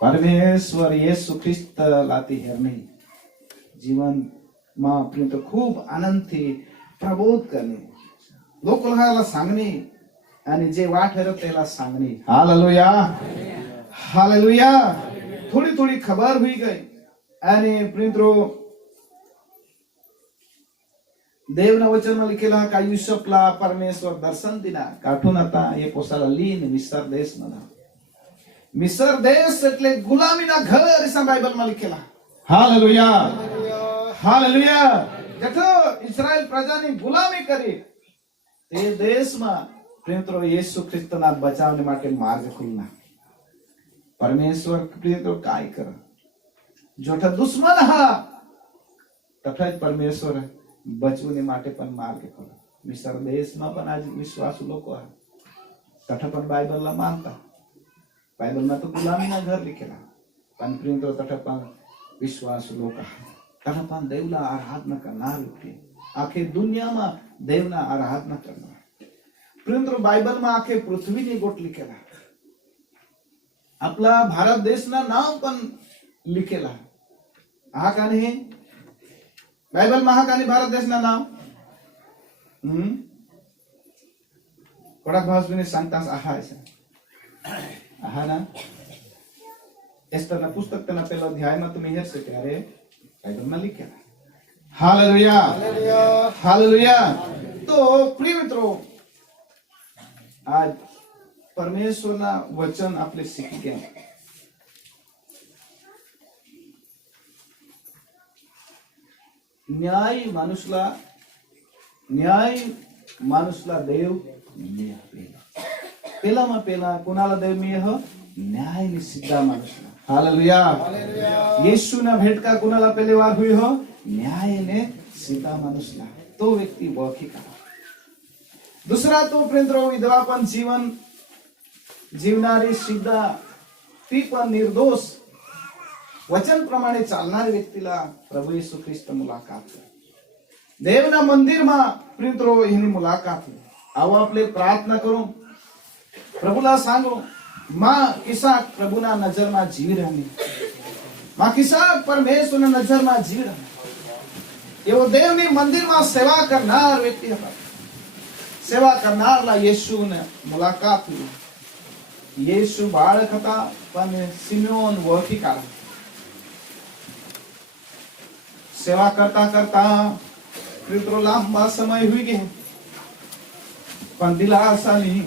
परमेश्वर येशू ख्रिस्त लाती हेरणे जीवन માં પ્રિય તો ખૂબ આનંદથી પ્રબોધ કરને લોકોला सांगणे आणि जे वाट हरत त्याला सांगणे. Hallelujah hallelujah. थोडी थोडी खबर हुई गई आणि प्रिय देवना वचनमा लिखेला का युसुफला परमेश्वर दर्शन दिला काठून आता हे पोसाला लीन मिसर देश म्हणा. मिसर देश એટલે ગુલામીના ઘર એસા બાઇબલમાં लिखेला. Hallelujah hallelujah. જેઠો ઇઝરાયલ પ્રજાની ગુલામી કરી તે દેશમાં પ્રિયત્રો યેસુ ખ્રિસ્તના બચાવને માટે માર્ગ ખુલ્લા. પરમેશ્વર પ્રિયત્રો काय कर જોઠા દુશ્મન હા તથા પરમેશ્વર બચવાને માટે પણ માર્ગ ખોલો. મિસર દેશમાં પણ આજ વિશ્વાસુ લોકો તથા પણ બાઇબલને માનતા. બાઇબલમાં તો ગુલામીના ઘર લીખેલા પણ પ્રિય તો તથા પણ વિશ્વાસુ લોકો તથા પણ દેવના આરાધના કરનાર લોકો આખી દુનિયામાં દેવના આરાધના કરનાર. પ્રિય તો બાઇબલમાં આખે પૃથ્વીની ગોટ લીખેલા. આપલા ભારત દેશના નામ પણ લીખેલા. આ કાને बाइबल महाकानी भारत देश ना नाम कोडाक भास बिने सांगतास आहा ऐसा आहा ना एस्तर ना पुस्तक तना पेलो अध्याय में तुम्ही हेर सके अरे बाइबल में लिखा है। Hallelujah, hallelujah. हालेलुया। तो प्रिय मित्रों, आज परमेश्वरना वचन आपले शिकी ગયા। न्याय माणूसला देव न्याय पेलामा पेला कोणाला देव मिळे हो न्याय ने सीधा माणूसला। हालेलुया, येशूना भेटका कोणाला पहिले वार हुई हो न्याय ने सीधा माणूसला। तो व्यक्ती वळखी करा। दुसरा तो प्रेंद्रो विधवा पण जीवन जीवनारी सीधा ती पण निर्दोष वचन प्रमाणे चालणाऱ्या व्यक्तीला प्रभु येशू ख्रिस्त मुलाकात देवना मंदिर में प्रिंत्रो एनी मुलाकात आओ आपले प्रार्थना करो प्रभुला सांगो मां किसा प्रभुना नजर में जीवी रहने मां किसा परमेश्वर ना नजर में जीवी रहने एवो देवनी मंदिर में सेवा करनार व्यक्ति था। सेवा करनार ला येशू ने मुलाकात हुई। येशू बाळक था पण सिमोन वळखी काढा। सेवा करता करता प्रिंत्रो लांबा समय हुई गए पण दिलासा नहीं।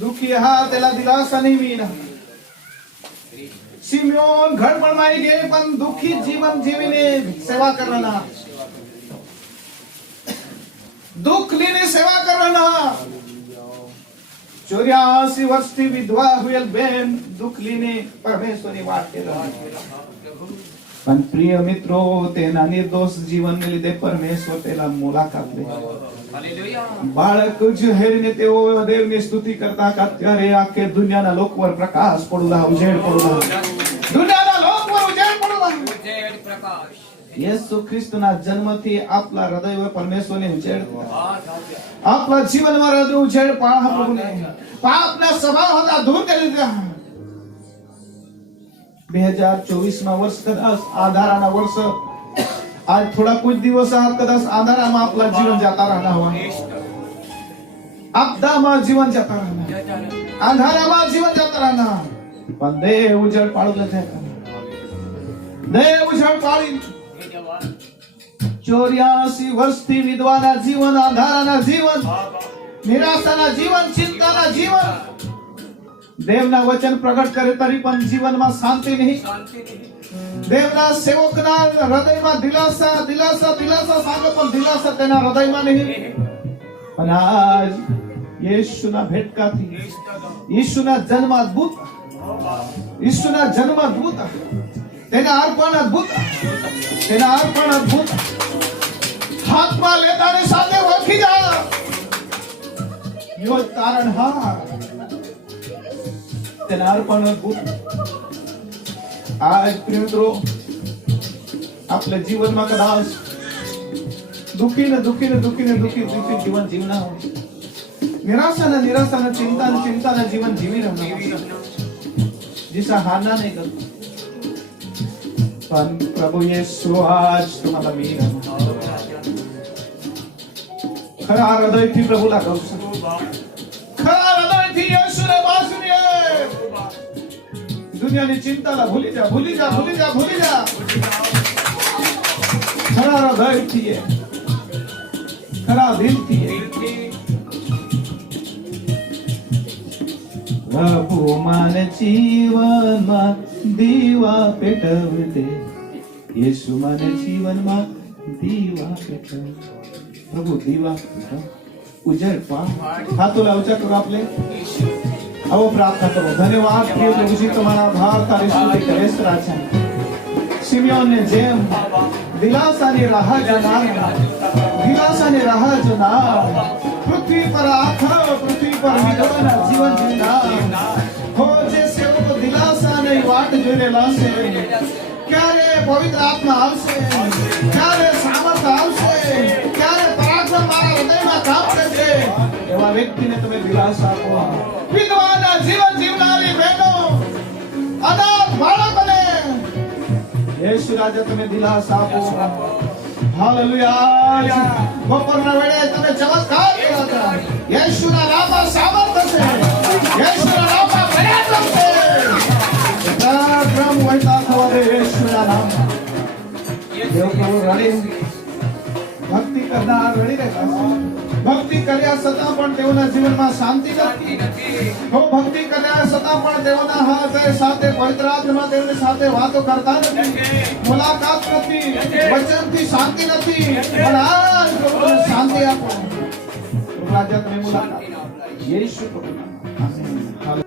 दुखी हा त्याला दिलासा नहीं मिळाला। सिमोन घडपण माई गे पण दुखी जीवन जीवीने सेवा करना दुख लेने सेवा करना 84 वर्ष की विधवा हुई बेन दुख लेने परमेश्वरी वाटे पण प्रिय मित्रो तेना निर्दोष जीवन ने લીધે પરમેશ્વર તેલા મુલાકાત લે। બાળક જહેરને તેઓ દેવની સ્તુતિ કરતા ત્યારે આખે દુનિયાના લોક પર પ્રકાશ પડુલા ઉજેડ પડુલા દુનિયાના લોક પર ઉજેડ પડુલા ઉજેડ પ્રકાશ येशू ख्रिस्तના જન્મથી આપલા હૃદય પર પરમેશ્વરને ઉજેડ આપલા જીવનમાં હૃદય ઉજેડ પાહ પ્રભુને પાપના સ્વભાવ હતા દૂર કરી દીધા। 2024 માં વર્ષ કદાચ આધારાના વર્ષ आज थोड़ा कुछ दिवस कदाच आधाराમાં आपला जीवन जाता रहना हुआ आपदाમાં जीवन जाता रहना आधाराમાં जीवन जाता रहना पण देव उजळ पाडूला जाता देव उजळ पाडी 84 વર્ષથી વિધવાના જીવન આધારાના જીવન નિરાશાના જીવન ચિંતાના જીવન દેવના વચન પ્રગટ કરે તરી પણ જીવનમાં શાંતિ નહીં। દેવના સેવકના હૃદયમાં દિલાસા દિલાસા દિલાસા સાંગે પણ દિલાસા તેના હૃદયમાં નહીં। અને આજ યેશુના ભેટકાથી યેશુના જન્મ અદ્ભુત યેશુના જન્મ અદ્ભુત તેના અર્પણ અદ્ભુત તેના અર્પણ અદ્ભુત હાથમાં લેતાની સાથે ઓળખી જા યો તારણહાર તેના અર્પણ અદ્ભુત। आज प्रियो आपल्या जीवनमा कदाच दुखी जीवन जीवना हो निराशा चिंता जीवन जीवी रहना जिसा हारना नहीं कर पण प्रभु येशू आज तुम्हाला मी खरा हृदयથી प्रभुला કહું खरा हृदयથી येशूને वासुनी दुनियाની चिंताला भूली जा भूली जा भूली जा भूली जा खरा हृदयથી खरा दिलથી प्रभु मान जीवनमा दीवा पेटवते येशू मान जीवनमा दीवा पेटवते प्रभु दीवा उजळ पा हातोला उचा करू आपले आओ प्रार्थना करो। धन्यवाद प्रिय प्रभु जी तुम्हारा आभार तारी स्तुति करे राजा सिमियोन ने जेम दिलासानी राह जना पृथ्वी पर आखा पृथ्वी पर विधवाना जीवन जीना हो जे सेवक दिलासा नहीं वाट जोने लासे क्यारे पवित्र आत्मा आवशे क्यारे सामर्थ आवशे क्यारे पराक्रम मारा हृदयમાં કામ કરશે એવા વ્યક્તિને તમે દિલાસા આપો। વિધવાના જીવન જીવનારી બહેનો અનાથ બાળકોને યેશુ રાજા તમે દિલાસા આપો। હાલેલુયા। બપોરના વેળે તમે ચમત્કાર કર્યા યેશુના નામમાં સામર્થ્ય છે યેશુના નામમાં પ્રયાસ છે પરાક્રમ વહેતા થવા દે યેશુના પ્રભુના નામમાં દેવ પ્રભુ રડી ભક્તિ કરનાર રડી રહેતા છે. ભક્તિ કર્યા છતાં પણ તેઓના જીવનમાં શાંતિ નથી. તો ભક્તિ કર્યા છતાં પણ તેઓના હાથે સાથે પવિત્ર આત્મા તેઓની સાથે વાતો કરતા નથી, મુલાકાત નથી, વચનથી શાંતિ નથી. પણ આ પ્રભુને શાંતિ આપો, પ્રભુ આજે તમે મુલાકાત યીશુ પ્રભુના નામમાં. આમીન.